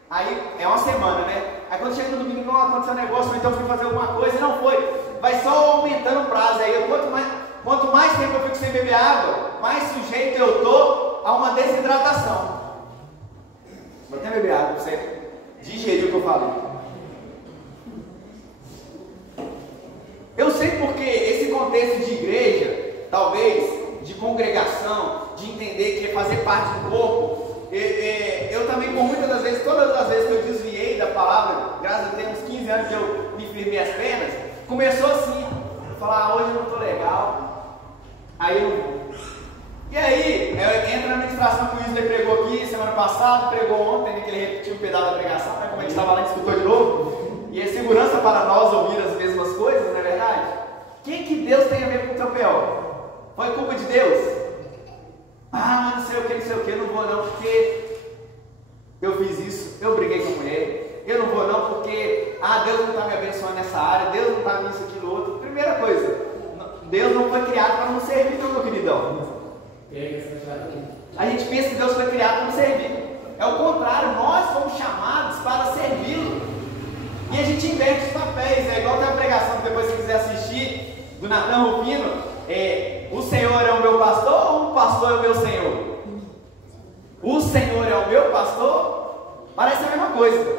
aí é uma semana, né? Aí quando chega no domingo não aconteceu um negócio, ou então eu fui fazer alguma coisa e não foi. Vai só aumentando o prazo. Aí quanto mais tempo eu fico sem beber água, mais sujeito eu estou a uma desidratação. Vou até beber água para você digerir o que eu falei. Eu sei porque esse contexto de igreja, talvez, de congregação, de entender que é fazer parte do corpo, eu também, por muitas das vezes, todas as vezes que eu desviei da palavra, graças a Deus, uns 15 anos que eu me firmei as pernas, começou assim, falar, hoje eu não estou legal, aí eu não vou. E aí, entra na administração que o Wesley pregou aqui semana passada, pregou ontem, né, que ele repetiu um pedaço da pregação, né, como ele estava lá e escutou de novo. E é segurança para nós ouvir as mesmas coisas, não é verdade? O que Deus tem a ver com o teu pior? Foi culpa de Deus? Ah, não sei o que, não vou não, porque eu fiz isso, eu briguei com a mulher, eu não vou não, porque Deus não está me abençoando nessa área, Deus não está nisso, aquilo, outro. Primeira coisa, Deus não foi criado para nos servir, não, meu queridão. A gente pensa que Deus foi criado para nos servir. É o contrário, nós fomos chamados para servi-lo. E a gente inverte os papéis. É igual tem uma pregação que depois você quiser assistir, do Natan Rufino, o Senhor é o meu pastor ou o pastor é o meu Senhor? O Senhor é o meu pastor? Parece a mesma coisa.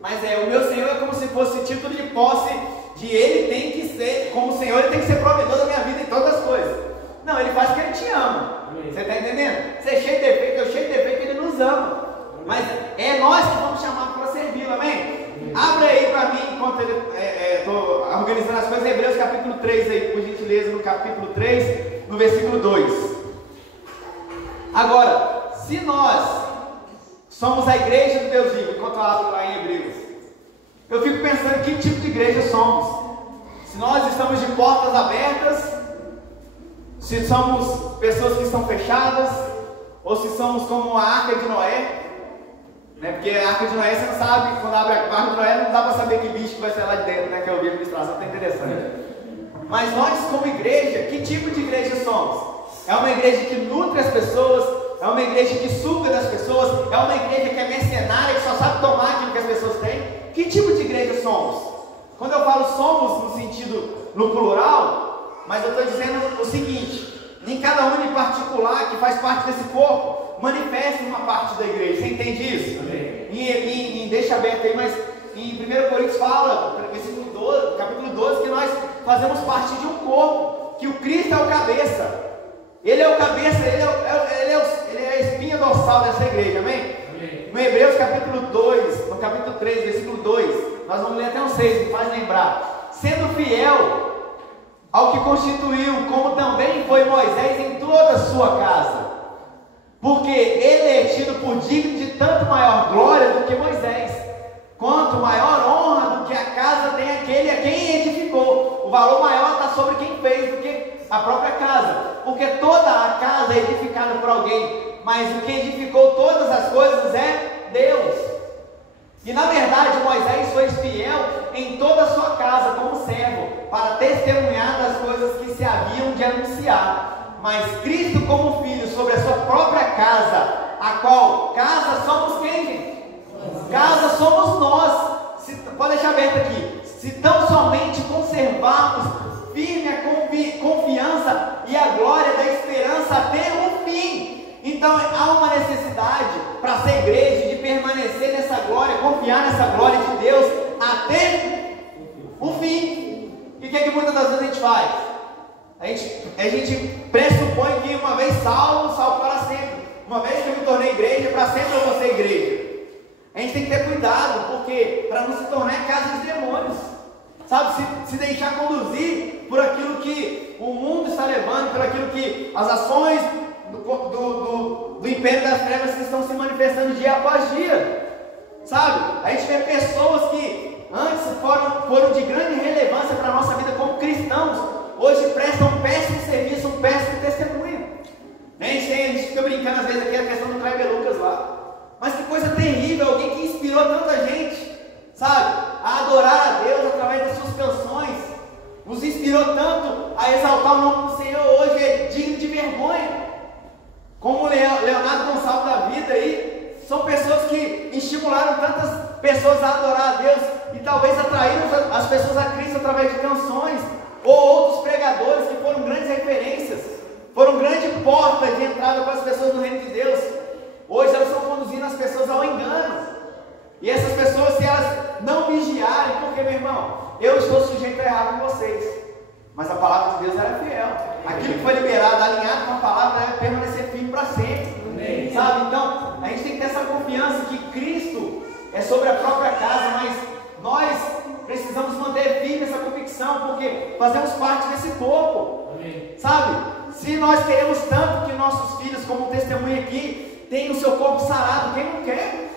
Mas o meu Senhor é como se fosse título de posse de Ele tem que ser, como Senhor, Ele tem que ser provedor da minha vida em todas as coisas. Não, Ele faz porque Ele te ama. Você está entendendo? Você é cheio de defeito, eu cheio de defeito, Ele nos ama. Mas é nós que vamos chamar para servi-lo, amém? Abre aí para mim, enquanto estou organizando as coisas, Hebreus capítulo 3 aí, por gentileza, no capítulo 3, no versículo 2. Agora, se nós somos a igreja do Deus vivo, enquanto eu abro lá em Hebreus, eu fico pensando que tipo de igreja somos. Se nós estamos de portas abertas, se somos pessoas que estão fechadas, ou se somos como a Arca de Noé, né? Porque a Arca de Noé, você não sabe, quando abre a Arca de Noé, não dá para saber que bicho vai sair lá de dentro, né? Que eu vi a administração, tá interessante. Mas nós, como igreja, que tipo de igreja somos? É uma igreja que nutre as pessoas, é uma igreja que suga das pessoas, é uma igreja que é mercenária, que só sabe tomar aquilo que as pessoas têm. Que tipo de igreja somos? Quando eu falo somos no sentido, no plural, mas eu estou dizendo o seguinte, nem cada um em particular que faz parte desse corpo manifesta uma parte da igreja. Você entende isso? Deixa aberto aí, mas em 1 Coríntios fala, versículo 12, capítulo 12, que nós fazemos parte de um corpo. que o Cristo é o cabeça. Ele é o cabeça, ele é a espinha dorsal dessa igreja, amém? No Hebreus capítulo 2, no capítulo 3, versículo 2, nós vamos ler até o 6, me faz lembrar. Sendo fiel ao que constituiu, como também foi Moisés em toda a sua casa. Porque ele é tido por digno de tanto maior glória do que Moisés, quanto maior honra do que a casa tem aquele a quem edificou. O valor maior está sobre quem fez do que a própria casa, porque toda a casa é edificada por alguém, mas o que edificou todas as coisas é Deus. E na verdade Moisés foi fiel em toda a sua casa como servo, para testemunhar das coisas que se haviam de anunciar. Mas Cristo como filho sobre a sua própria casa, a qual casa somos quem, gente? Casa somos nós. Pode deixar aberto aqui. Se tão somente conservarmos firme a confiança e a glória da esperança até o fim. Então há uma necessidade para ser igreja de permanecer nessa glória, confiar nessa glória de Deus até o fim. E o que é que muitas das vezes a gente faz? A gente pressupõe que uma vez salvo para sempre. Uma vez que eu me tornei igreja, para sempre eu vou ser igreja. A gente tem que ter cuidado, porque para não se tornar casa dos demônios, sabe, se deixar conduzir por aquilo que o mundo está levando, por aquilo que as ações do império das trevas que estão se manifestando dia após dia, sabe, a gente vê pessoas que antes foram de grande relevância para a nossa vida como cristãos, hoje prestam um péssimo serviço, um péssimo testemunho. A gente fica brincando às vezes aqui a questão do Kleber Lucas lá. Mas que coisa terrível, alguém que inspirou tanta gente, sabe, a adorar a Deus através das suas canções, nos inspirou tanto a exaltar o nome do Senhor, hoje é digno de vergonha. Como Leonardo Gonçalves da vida aí, são pessoas que estimularam tantas pessoas a adorar a Deus e talvez atraíram as pessoas a Cristo através de canções, ou outros pregadores que foram grandes referências, foram grande porta de entrada para as pessoas no reino de Deus. Hoje elas estão conduzindo as pessoas ao engano. E essas pessoas, se elas não vigiarem, porque, meu irmão, eu estou sujeito a errar com vocês, mas a palavra de Deus era fiel. Aquilo que foi liberado, alinhado com a palavra, é permanecer firme para sempre. Sabe? Então, a gente tem que ter essa confiança que Cristo é sobre a própria casa, mas nós precisamos manter firme essa convicção, porque fazemos parte desse corpo. Sabe? Se nós queremos tanto que nossos filhos, como testemunho aqui, tem o seu corpo sarado, quem não quer?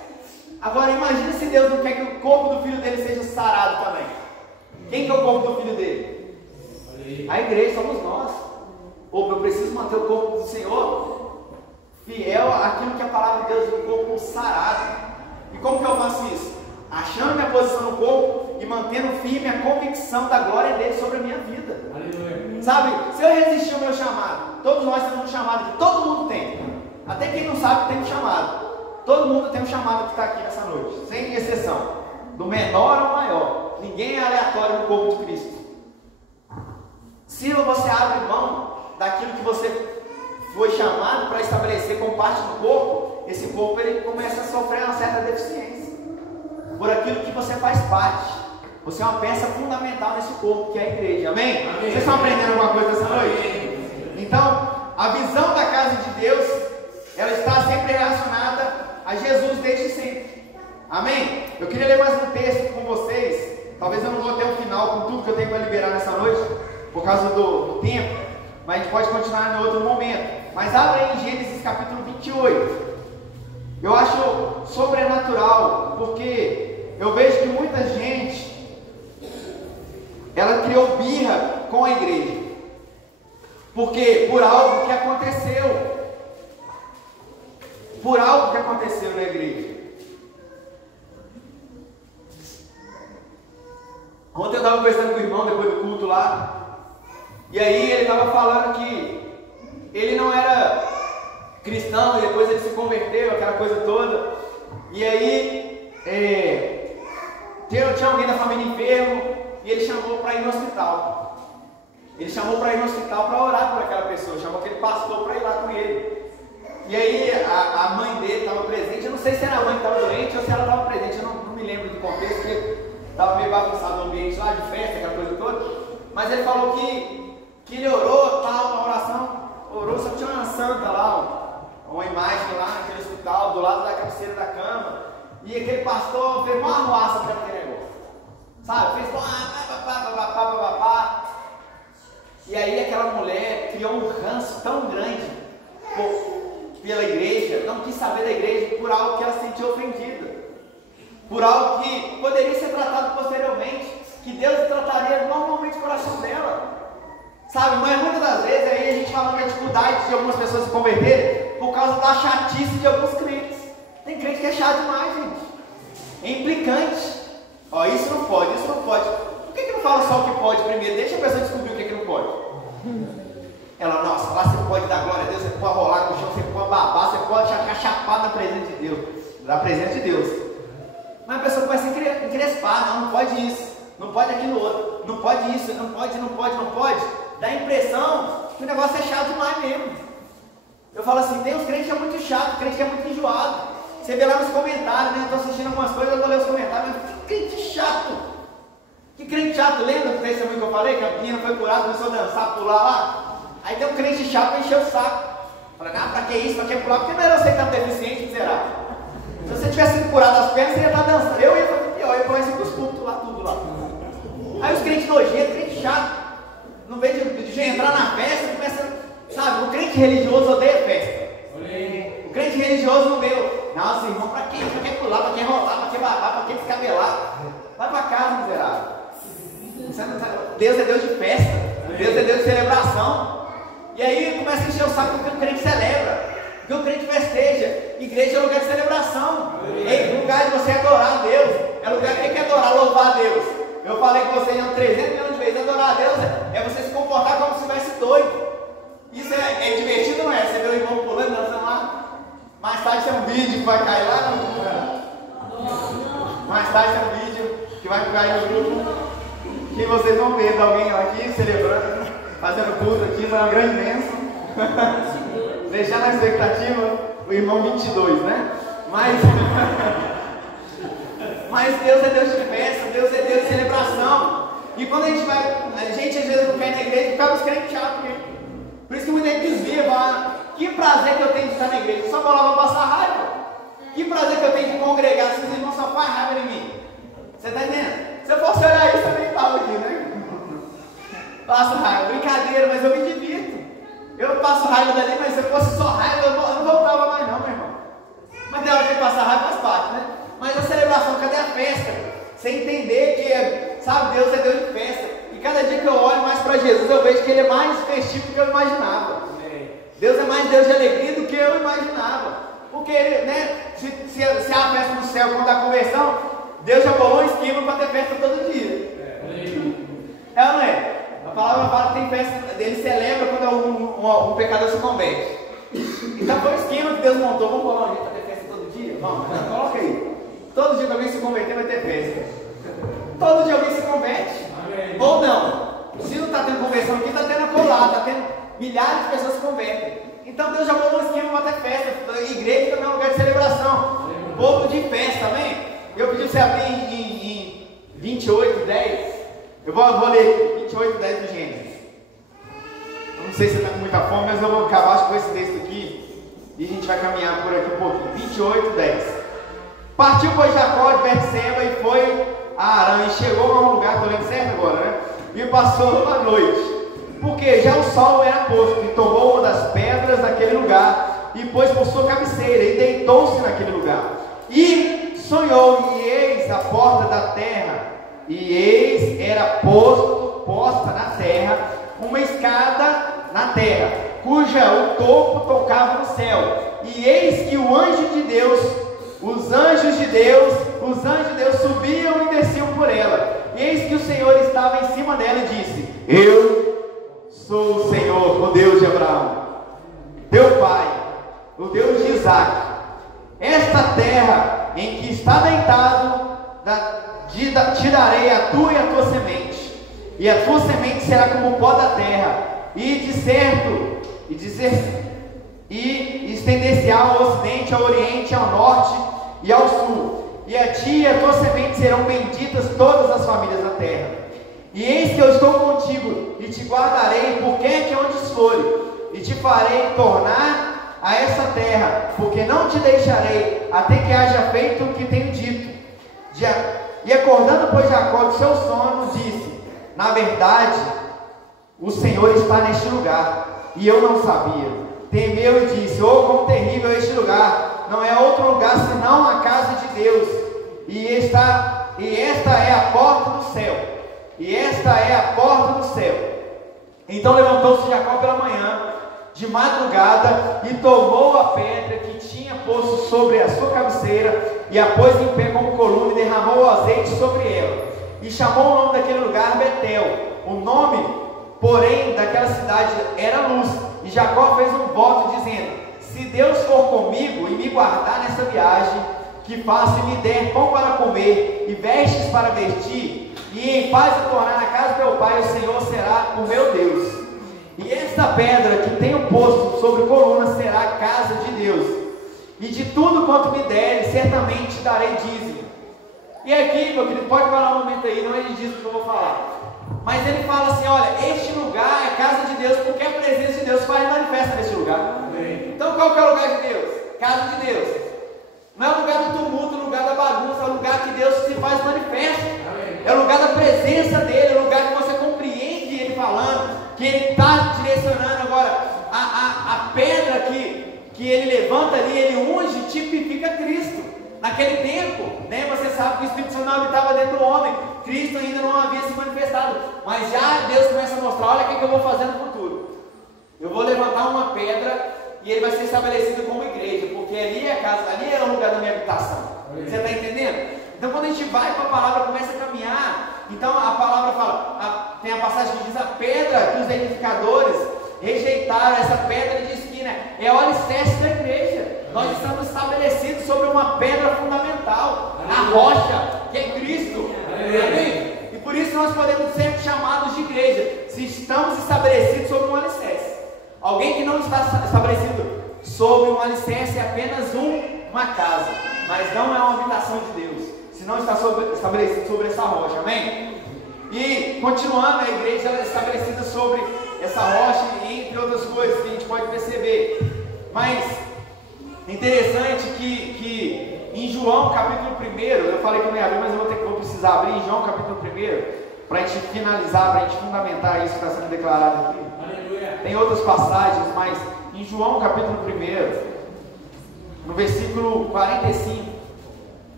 Agora imagina se Deus não quer que o corpo do filho dele seja sarado também. Quem que é o corpo do filho dele? A igreja, somos nós. Ou eu preciso manter o corpo do Senhor fiel àquilo que a palavra de Deus diz, o corpo sarado. E como que eu faço isso? Achando minha posição no corpo e mantendo firme a convicção da glória dele sobre a minha vida. Aleluia. Sabe, se eu resistir ao meu chamado, todos nós temos um chamado que todo mundo tem. Até quem não sabe tem um chamado. Todo mundo tem um chamado que está aqui nessa noite, sem exceção, do menor ao maior. Ninguém é aleatório no corpo de Cristo. Se você abre mão daquilo que você foi chamado para estabelecer como parte do corpo, esse corpo ele começa a sofrer uma certa deficiência por aquilo que você faz parte. Você é uma peça fundamental nesse corpo que é a igreja. Amém? Amém. Vocês estão aprendendo alguma coisa essa noite? Então, a visão da casa de Deus, ela está sempre relacionada a Jesus desde sempre. Amém? Eu queria ler mais um texto com vocês. Talvez eu não vou ter um final com tudo que eu tenho para liberar nessa noite, por causa do tempo, mas a gente pode continuar em outro momento. Mas abre aí em Gênesis capítulo 28. Eu acho sobrenatural, porque eu vejo que muita gente ela criou birra com a igreja, porque por algo que aconteceu. Por algo que aconteceu na igreja. Ontem eu estava conversando com o irmão depois do culto lá, e aí ele estava falando que ele não era cristão e depois ele se converteu, aquela coisa toda. E aí tinha alguém da família enfermo e ele chamou para ir no hospital. Ele chamou para ir no hospital para orar por aquela pessoa, chamou aquele pastor para ir lá com ele. E aí a mãe dele estava presente. Eu não sei se era a mãe que estava doente ou se ela estava presente, eu não me lembro do contexto, porque estava meio bagunçado no ambiente lá de festa, aquela coisa toda. Mas ele falou que que ele orou, tal, uma oração, orou, só que tinha uma santa lá, uma imagem lá naquele hospital, do lado da cabeceira da cama, e aquele pastor fez uma arruaça para aquele negócio, sabe? Fez pá. E aí aquela mulher criou um ranço tão grande pela igreja, não quis saber da igreja por algo que ela se sentiu ofendida, por algo que poderia ser tratado posteriormente, que Deus trataria normalmente o coração dela, sabe? Mas muitas das vezes aí a gente fala da dificuldade de algumas pessoas se converterem por causa da chatice de alguns crentes. Tem crente que é chato demais, gente, é implicante. Ó, isso não pode, isso não pode. Por que não fala só o que pode primeiro? Deixa a pessoa descobrir o que não pode. Ela, nossa, lá você pode dar glória a Deus, você pode rolar no chão, você pode babar, você pode ficar chapado na presença de Deus, da presença de Deus. Mas a pessoa começa a encrespar, não pode isso, não pode aquilo outro, não pode isso, não pode. Dá a impressão que o negócio é chato demais mesmo. Eu falo assim, tem uns crentes que é muito chato, crente que é muito enjoado. Você vê lá nos comentários, né? Eu estou assistindo algumas coisas, eu vou ler os comentários, mas que crente chato! Que crente chato, lembra do testemunho que eu falei? Que a menina foi curada, começou a dançar, pular lá? Aí tem um crente chato que encheu o saco. Fala, ah, pra que isso, pra que pular? Porque não era você que estava deficiente, miserável. Se você tivesse sido curado as pernas, você ia estar dançando. Eu ia fazer pior, eu ia pular em cima dos cultos lá, tudo lá. Aí os crentes nojentos, crente chato, não vem de entrar na festa, começa, sabe, o crente religioso odeia festa. O crente religioso não veio, nossa irmão, pra que pular, pra que rolar, pra que babar, pra que descabelar? Vai pra casa, miserável. Deus é Deus de festa, Deus é Deus de celebração. E aí começa a encher o saco porque o crente celebra, porque o crente festeja. Igreja é lugar de celebração, é lugar de você adorar a Deus, é lugar de quem quer adorar, louvar a Deus. Eu falei com vocês 300 milhões de vezes, adorar a Deus é você se comportar como se estivesse doido. Isso é divertido, não é? Você vê o irmão pulando, dançando lá. Mais tarde tem um vídeo que vai cair lá no grupo. Mais tarde tem um vídeo que vai cair no grupo, que vocês vão ver de alguém aqui celebrando, fazendo culto aqui, foi uma grande bênção. Deixar na expectativa o irmão 22, né? Mas Deus é Deus de festa, Deus é Deus de celebração. E quando a gente às vezes não quer ir na igreja, fica os crentes chatos mesmo. Por isso que muita gente desvia, fala, que prazer que eu tenho de estar na igreja, só vou lá para passar raiva. Que prazer que eu tenho de congregar, se os irmãos só fazem raiva em mim. Você está entendendo? Se eu fosse olhar isso, eu nem estava aqui, né? Passo raiva, brincadeira, mas eu me divirto. Eu passo raiva dali, mas se eu fosse só raiva, eu não voltava mais não, meu irmão. Mas tem hora que passar raiva faz parte, né? Mas a celebração, cadê a festa? Você entender que, sabe, Deus é Deus de festa. E cada dia que eu olho mais para Jesus, eu vejo que Ele é mais festivo do que eu imaginava. Deus é mais Deus de alegria do que eu imaginava. Porque, né, se a festa no céu, quando dá conversão, Deus já bolou um esquema para ter festa todo dia. É ou não é? A palavra fala que tem festa, ele celebra quando um pecador se converte. Então foi o esquema que Deus montou. Vamos bolar um dia para ter festa todo dia? Vamos, coloca aí. Todo dia que alguém se converter vai ter festa. Todo dia alguém se converte. Amém. Ou não. Se não está tendo conversão aqui, está tendo acolado, está tendo milhares de pessoas se convertem. Então Deus já bolou um esquema para ter festa. A igreja também é um lugar de celebração. Um povo de festa, amém? Eu pedi para você abrir em 28:10. Eu vou ler 28:10 do Gênesis. Eu não sei se você está com muita fome, mas eu vou acabar com esse texto aqui e a gente vai caminhar por aqui um pouquinho. 28:10. Partiu, pois, Jacó de Berseba e foi a Arã, e chegou a um lugar, estou lendo certo agora, né? E passou a noite, porque já o sol era posto, e tomou uma das pedras daquele lugar, e pôs por sua cabeceira, e deitou-se naquele lugar. E sonhou, e eis a porta da terra, e eis era posta na terra, uma escada na terra, cuja o topo tocava no céu. E eis que o anjo de Deus, os anjos de Deus subiam e desciam por ela. E eis que o Senhor estava em cima dela e disse: Eu sou o Senhor, o Deus de Abraão, teu pai, o Deus de Isaac. Esta terra em que está deitado, te darei a tua e a tua semente, e a tua semente será como o pó da terra, e estender-se ao ocidente, ao oriente, ao norte e ao sul. E a ti e a tua semente serão benditas todas as famílias da terra. E eis que eu estou contigo, e te guardarei por quer que onde fores, e te farei tornar a essa terra, porque não te deixarei, até que haja feito o que tenho dito. E acordando, pois, Jacó do seu sono, disse: na verdade, o Senhor está neste lugar, e eu não sabia. Temeu e disse: oh, como terrível é este lugar! Não é outro lugar senão a casa de Deus, e esta é a porta do céu. E esta é a porta do céu. Então levantou-se Jacó pela manhã, de madrugada, e tomou a pedra que tinha posto sobre a sua cabeceira, e a pôs em pé como coluna, e derramou o azeite sobre ela. E chamou o nome daquele lugar Betel. O nome, porém, daquela cidade era Luz. E Jacó fez um voto, dizendo: se Deus for comigo e me guardar nessa viagem que faço, e me der pão para comer e vestes para vestir, e em paz tornar na casa do meu pai, o Senhor será o meu Deus. E esta pedra que tenho posto sobre coluna será a casa de Deus. E de tudo quanto me deres, certamente te darei dízimo. E aqui, meu querido, pode parar um momento aí, não é de dízimo que eu vou falar. Mas ele fala assim: olha, este lugar é a casa de Deus, porque a presença de Deus faz manifesta neste lugar. Então qual que é o lugar de Deus? Casa de Deus. Não é o lugar do tumulto, o lugar da bagunça, é o lugar que Deus se faz manifesto. É o lugar da presença dele, é o lugar que você compreende ele falando, que ele está direcionando. Agora, a pedra que ele levanta ali, ele unge, tipifica Cristo. Naquele tempo, né, você sabe que o Espírito Santo não habitava dentro do homem, Cristo ainda não havia se manifestado, mas já Deus começa a mostrar: olha o que eu vou fazer no futuro. Eu vou levantar uma pedra e ele vai ser estabelecido como igreja, porque ali é a casa, ali é o lugar da minha habitação. Você está entendendo? Então quando a gente vai para a palavra, começa a caminhar, então a palavra fala, tem a passagem que diz: a pedra que os edificadores rejeitaram, essa pedra de esquina, é o alicerce da igreja. Nós estamos estabelecidos sobre uma pedra fundamental, a rocha, que é Cristo. Amém? E por isso nós podemos ser chamados de igreja, se estamos estabelecidos sobre um alicerce. Alguém que não está estabelecido sobre um alicerce é apenas uma casa, mas não é uma habitação de Deus, se não está estabelecido sobre essa rocha. Amém? E continuando, a igreja é estabelecida sobre essa rocha, entre outras coisas que a gente pode perceber. Mas interessante que em João capítulo 1, eu falei que eu não ia abrir, mas eu vou precisar abrir em João capítulo 1, para a gente finalizar, para a gente fundamentar isso que está sendo declarado aqui. Aleluia. Tem outras passagens, mas em João capítulo 1, no versículo 45.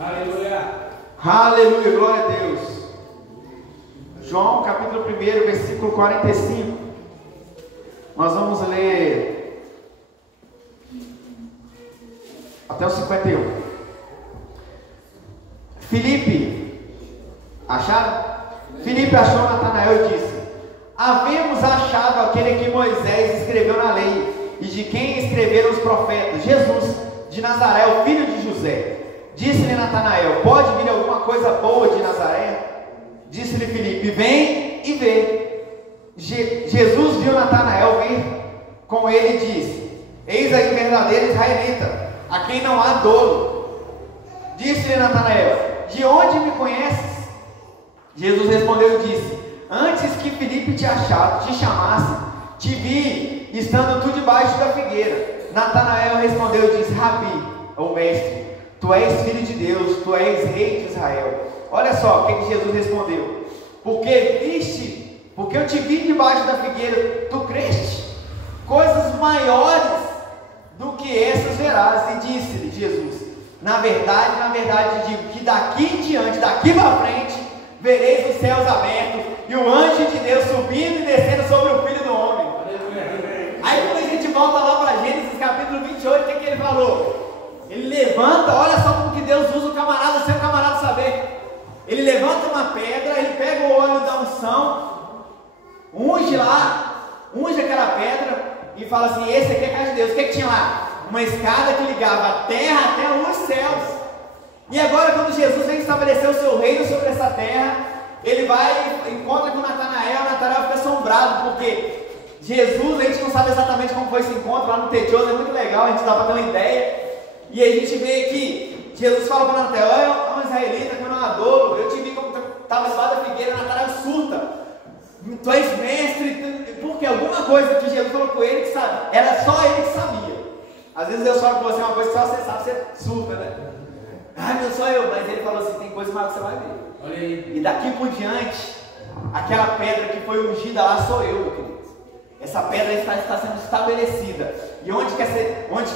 Aleluia. Aleluia, glória a Deus. João capítulo 1, versículo 45. Nós vamos ler até o 51. Filipe, acharam? Filipe achou Natanael e disse: havemos achado aquele que Moisés escreveu na lei, e de quem escreveram os profetas, Jesus de Nazaré, o filho de José. Disse-lhe Natanael: pode vir alguma coisa boa de Nazaré? Disse-lhe Filipe: vem e vê. Jesus viu Natanael vir com ele e disse: eis aí verdadeiro israelita, a quem não há dolo. Disse-lhe Natanael: de onde me conheces? Jesus respondeu e disse: antes que Filipe te chamasse, te vi, estando tu debaixo da figueira. Natanael respondeu e disse: Rabi, ou mestre, tu és filho de Deus, tu és rei de Israel. Olha só o que Jesus respondeu: porque eu te vi debaixo da figueira, tu creste? Coisas maiores do que essas verás. E disse-lhe Jesus: na verdade digo que daqui em diante, daqui para frente, vereis os céus abertos e o anjo de Deus subindo e descendo sobre o Filho do Homem. Aí quando a gente volta lá para Gênesis capítulo 28, o que ele falou? Ele levanta, olha só como que Deus usa o camarada, seu camarada saber. Ele levanta uma pedra, ele pega o óleo da unção, unge aquela pedra e fala assim: esse aqui é a casa de Deus. O que tinha lá? Uma escada que ligava a terra até os céus. E agora quando Jesus vem estabelecer o seu reino sobre essa terra, ele vai, encontra com Natanael fica assombrado, porque Jesus, a gente não sabe exatamente como foi esse encontro lá no Tetioso, é muito legal, a gente dá para ter uma ideia. E a gente vê que Jesus fala para Natanael: é um israelita que não há dolo, eu te vi como estava debaixo da figueira, Natanael surta. Tu és mestre, porque alguma coisa que Jesus falou com ele que sabe, era só ele que sabia. Às vezes eu falo com você uma coisa que só você sabe, você surta, né? Ai, não sou eu, mas ele falou assim, tem coisa mais que você vai ver. Olha aí. E daqui por diante, aquela pedra que foi ungida lá sou eu, meu querido. Essa pedra está sendo estabelecida. E onde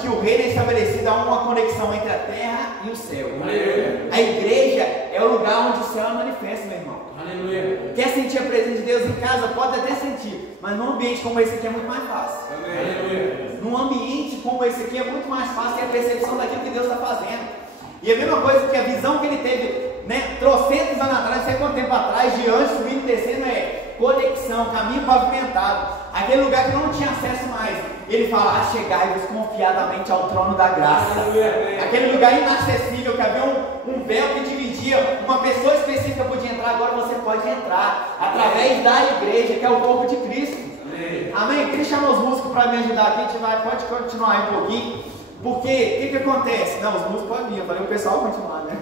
que o reino é estabelecido, há uma conexão entre a terra e o céu. Aleluia. A igreja é o lugar onde o céu é manifesto, meu irmão. Aleluia. Quer sentir a presença de Deus em casa? Pode até sentir. Mas num ambiente como esse aqui é muito mais fácil. Aleluia. Num ambiente como esse aqui é muito mais fácil ter a percepção daquilo que Deus está fazendo. E a mesma coisa que a visão que ele teve, né, trocentos anos atrás, não sei quanto tempo atrás, de anjos subindo e descendo, é conexão, caminho pavimentado, aquele lugar que não tinha acesso mais. Ele fala, chegai-vos confiadamente ao trono da graça. Aquele lugar inacessível, que havia um véu que dividia, uma pessoa específica podia entrar, agora você pode entrar, através da igreja, que é o corpo de Cristo. Amém? Queria chamar os músicos para me ajudar aqui, a gente pode continuar aí um pouquinho. Porque, o que acontece? Não, os músicos podem vir, eu falei o pessoal continuar, né?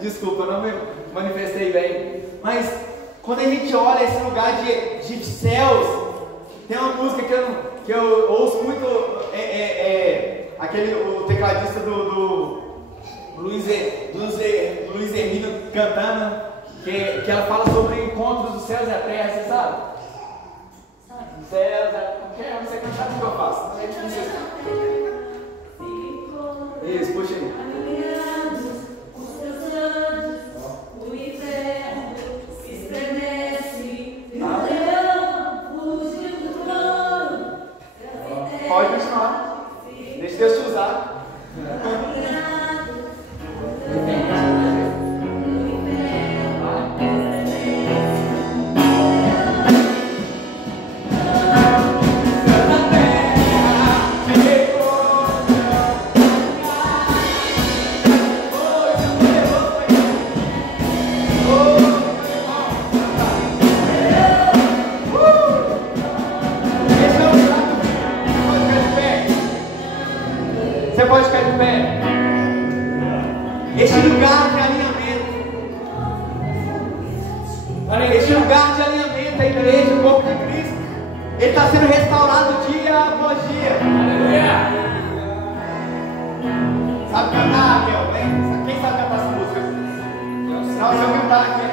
Desculpa, eu não me manifestei bem. Mas, quando a gente olha esse lugar de céus, tem uma música que eu ouço muito, o tecladista do Luiz Hermínio cantando, que ela fala sobre encontros dos céus e a terra, você sabe? Céus, você cantar o que eu faço? Não sei. Isso, puxa aí. Os teus anjos, o inferno se estremece, e o leão fugiu do trono. Pode continuar. Deixa Deus te usar. Você pode ficar de pé. Este lugar de alinhamento. Este lugar de alinhamento, a igreja, o corpo de Cristo, ele está sendo restaurado dia após dia. Sabe cantar, Raquel? Quem sabe cantar essa música? Não, se eu cantar aqui.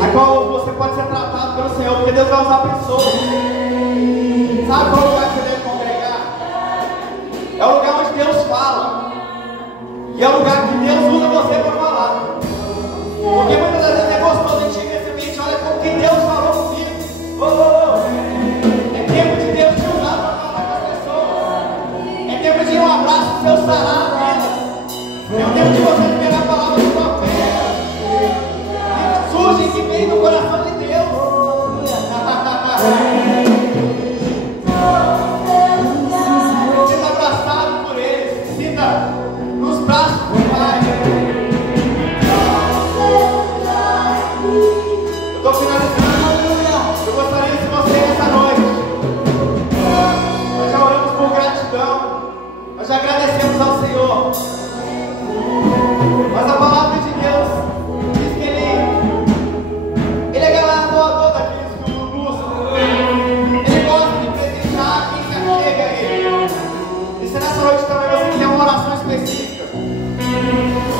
a qual você pode ser tratado pelo Senhor, porque Deus vai usar pessoas. Sabe qual lugar que você deve congregar? É o lugar onde Deus fala, e é o lugar que Deus usa você para falar. Porque muitas das vezes é gostoso a gente ir nesse ambiente, olha como que Deus falou comigo. É tempo de Deus te usar para falar com as pessoas. É tempo de ir um abraço do seu salário nela. É o tempo de você liberar a palavra de sua fé. Que surge que vem do coração de Deus. Sinta abraçado por Ele. Sinta nos braços do Pai. Eu estou finalizando. Eu gostaria de você essa noite. Nós já oramos por gratidão. Nós já agradecemos ao Senhor. Mas a palavra de Deus diz que Ele é galardoador daqueles que o buscam. Ele gosta de presentear quem se achega a Ele. E se nessa noite também você quiser uma oração específica,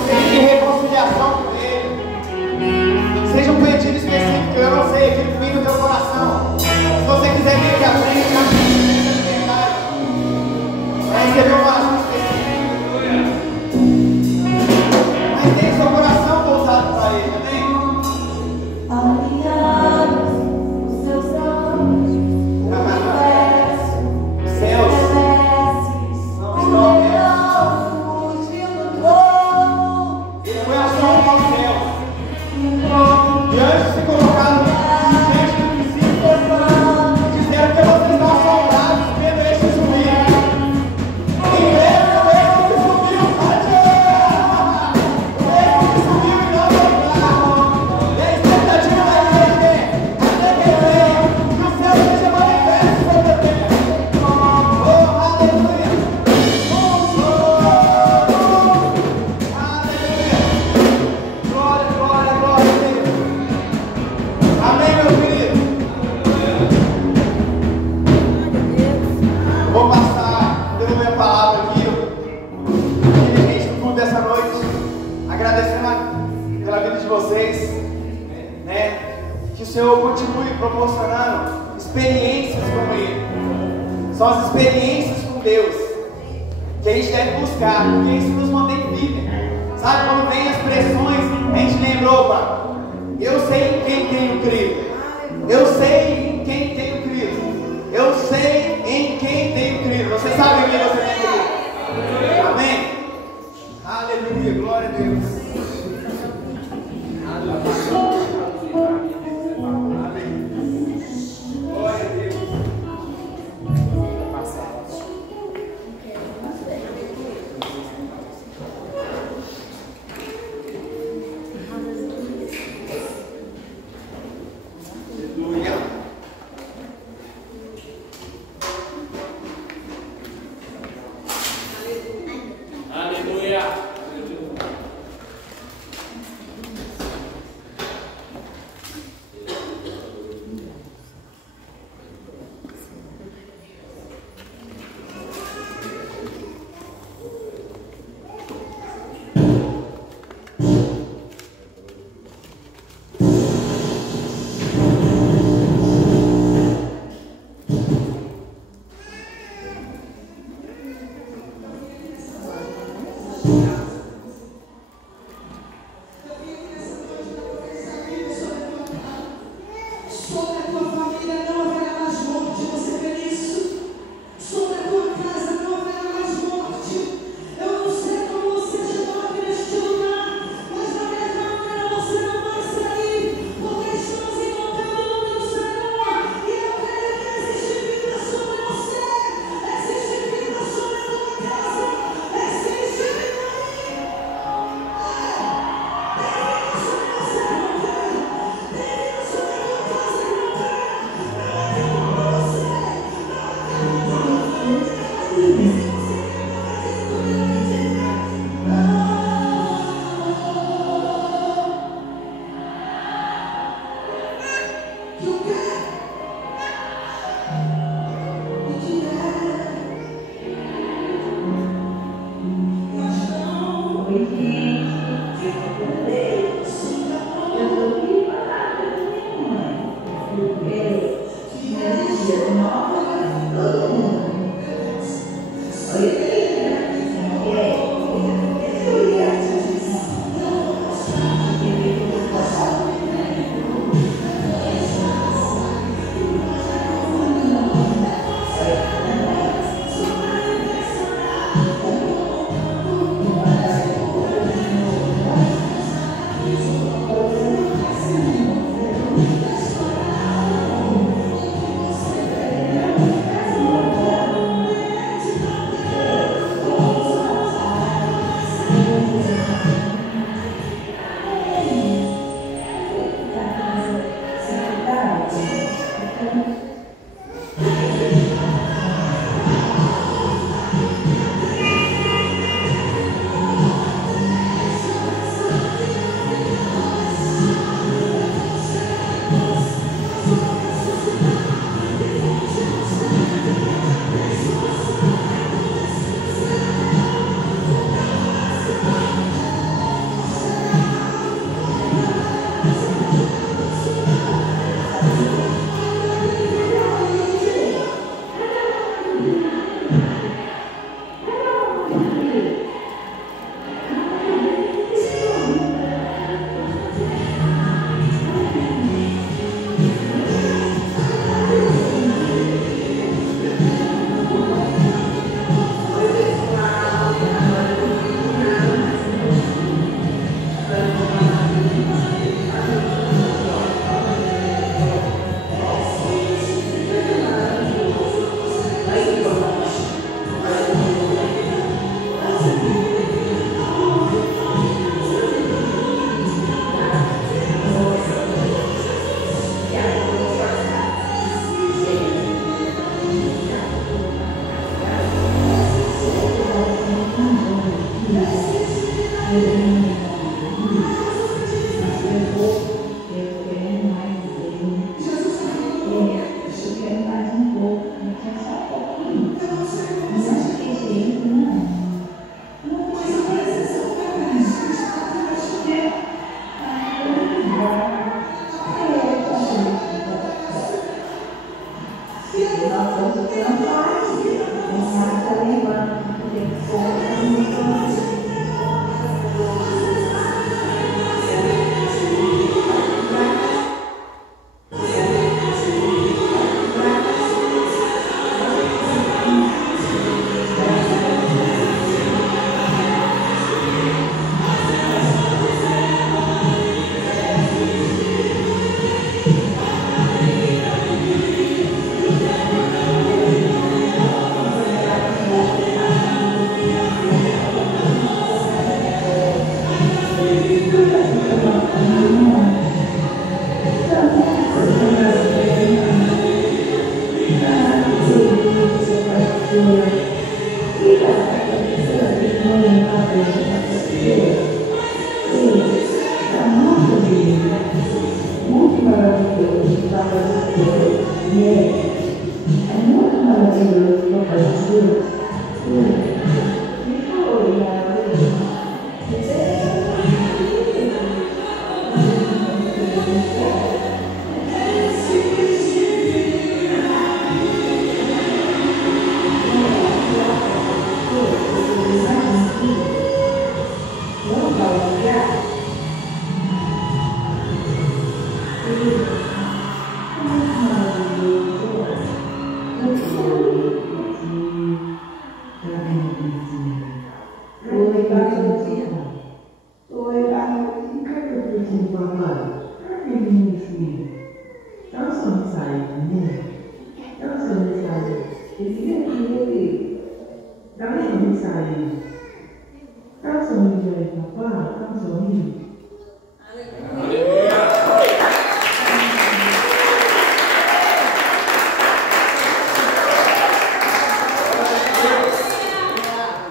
seja de reconciliação com Ele, seja um pedido específico, eu não sei, aquele que vem no teu coração. Se você quiser vir aqui à frente, a liberdade para receber uma oração específica. Mas tem seu coração voltado para Ele, amém? Alinhados os seus olhos, o universo, Céus não estão abertos. Ele foi a som aos céus. E antes de se colocar no texto do princípio, disseram que vocês estão assombrados vendo este subir. Em breve o mesmo que subiu, o mesmo que subiu e não voltar. E a expectativa da igreja até que venha, que o céu seja manifesto sobre a terra. Oh, aleluia! Aleluia! Glória, glória, glória a Deus. Amém, meu querido? Eu vou passar, devolver a palavra aqui, dirigente do culto dessa noite, agradecendo pela vida de vocês, né? Que o Senhor continue proporcionando experiências com Ele. São as experiências com Deus que a gente deve buscar, porque isso nos mantém firme. Sabe, quando vem as pressões, a gente lembra, opa, eu sei em quem tenho crido. Eu sei em quem tenho crido. Eu sei em quem tenho crido. Você sabe em quem você tem crido. Amém? Aleluia, glória a Deus. Amém. Glória a Deus. Aleluia. Aleluia. Sobre a tua família não haverá mais morte, você crê nisso? Sobre a tua casa não haverá mais morte. Eu não sei como você chegou aqui neste lugar, mas da mesma maneira você não vai sair, porque estamos invocando o nome do Senhor. E eu creio que existe vida sobre você, existe vida sobre a tua casa, existe vida aí. Tem vida sobre você, não tem? Tem vida sobre a tua casa, não tem? Eu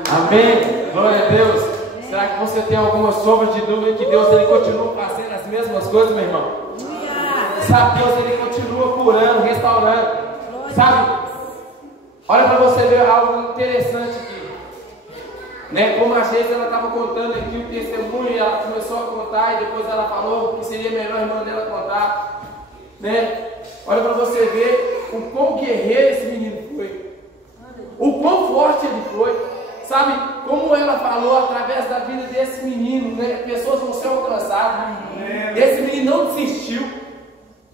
Amém? Glória a Deus. Será que você tem alguma sombra de dúvida que Deus ele continua fazendo as mesmas coisas, meu irmão? Sabe, Deus ele continua curando, restaurando. Sabe? Olha para você ver algo interessante aqui. Né? Como a Geisa ela estava contando aqui o testemunho, e ela começou a contar e depois ela falou que seria melhor a irmã dela contar. Né? Olha para você ver o quão guerreiro esse menino foi. O quão forte ele foi. Sabe, como ela falou, através da vida desse menino, né, pessoas vão ser alcançadas. Esse menino não desistiu.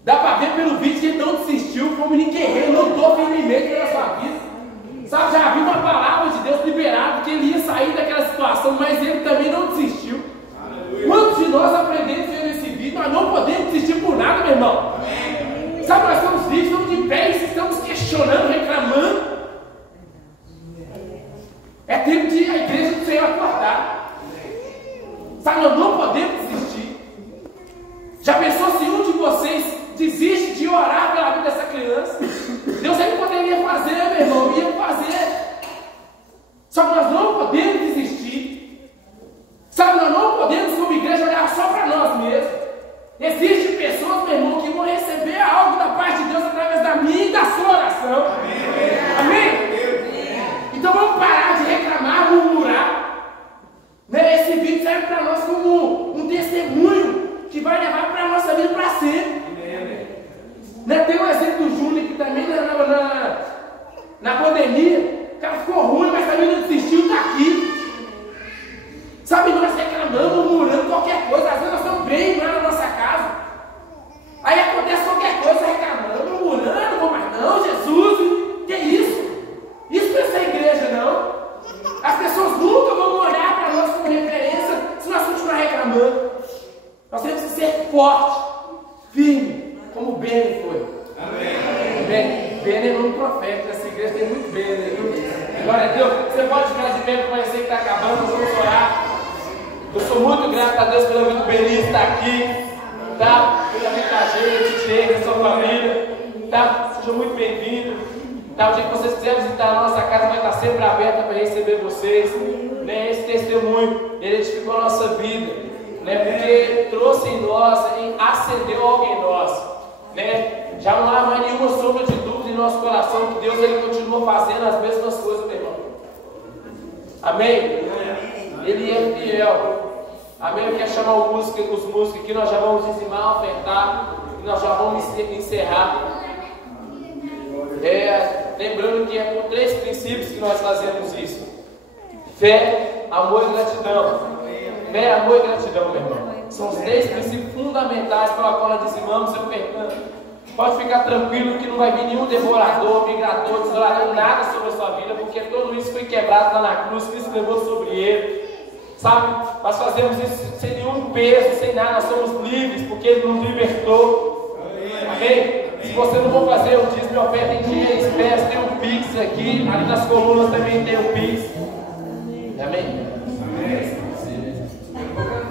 Dá para ver pelo vídeo que ele não desistiu. Foi um menino guerreiro, lutou firmemente pela sua vida. Sabe, já havia uma palavra de Deus liberada que ele ia sair daquela situação, mas ele também não desistiu. Quantos de nós aprendemos vendo esse vídeo? Nós não podemos desistir por nada, meu irmão. Sabe, nós estamos vivos, estamos de pé e estamos questionando, reclamando. É tempo de a igreja do Senhor acordar. Sabe, nós não podemos desistir. Já pensou se um de vocês desiste de orar pela vida dessa criança? Deus ele poderia fazer, meu irmão, ia fazer. Só que nós não podemos desistir. Sabe, nós não podemos como igreja olhar só para nós mesmos. Existem pessoas, meu irmão, que vão receber algo da parte de Deus através da minha e da sua oração. Amém? Então vamos parar de reclamar, murmurar. Né? Esse vídeo serve para nós como um testemunho que vai levar para a nossa vida para sempre. Né? Tem um exemplo do Júnior que também na pandemia, o cara ficou ruim, mas também não desistiu, está aqui. Sabe, nós reclamamos, murmurando qualquer coisa, às vezes nós estamos bem lá na nossa casa. Aí acontece qualquer coisa, reclamando, murmurando, não vou mais não, Jesus, que isso? Isso não é essa igreja, não. As pessoas nunca vão olhar para nós como referência se nós continuar reclamando. Nós temos que ser forte, firme, como o Beni foi. Amém. Beni é nome profeta, essa igreja tem muito Beni, viu? Glória a Deus. Você pode ficar de pé para parecer que está acabando, nós vamos orar. Eu sou muito grato a Deus pela vida do Beni estar aqui, tá? Pela vida da gente, da sua família, tá? Seja muito bem-vindo. Tá, o dia que vocês quiserem visitar a nossa casa, vai estar sempre aberta para receber vocês. Né? Esse testemunho, ele edificou a nossa vida, né? Porque trouxe em nós, acendeu algo em nós. Né? Já não há mais nenhuma sombra de dúvida em nosso coração que Deus ele continua fazendo as mesmas coisas, meu irmão. Amém? Ele é fiel. Amém? Eu quero chamar os músicos aqui, nós já vamos dizimar, ofertar, e nós já vamos encerrar. Lembrando que é por 3 princípios que nós fazemos isso: fé, amor e gratidão. Fé, amor e gratidão, meu irmão. São os 3 princípios fundamentais pela qual nós dizimamos e ofertamos. Pode ficar tranquilo que não vai vir nenhum devorador, migrador, desolador, nada sobre a sua vida, porque tudo isso foi quebrado lá na cruz, Cristo levou sobre ele. Sabe? Nós fazemos isso sem nenhum peso, sem nada, nós somos livres, porque Ele nos libertou. Amém? Se você não for fazer o dízimo e oferta em dia, espécie, tem um Pix aqui, ali nas colunas também tem um Pix. Amém? Amém.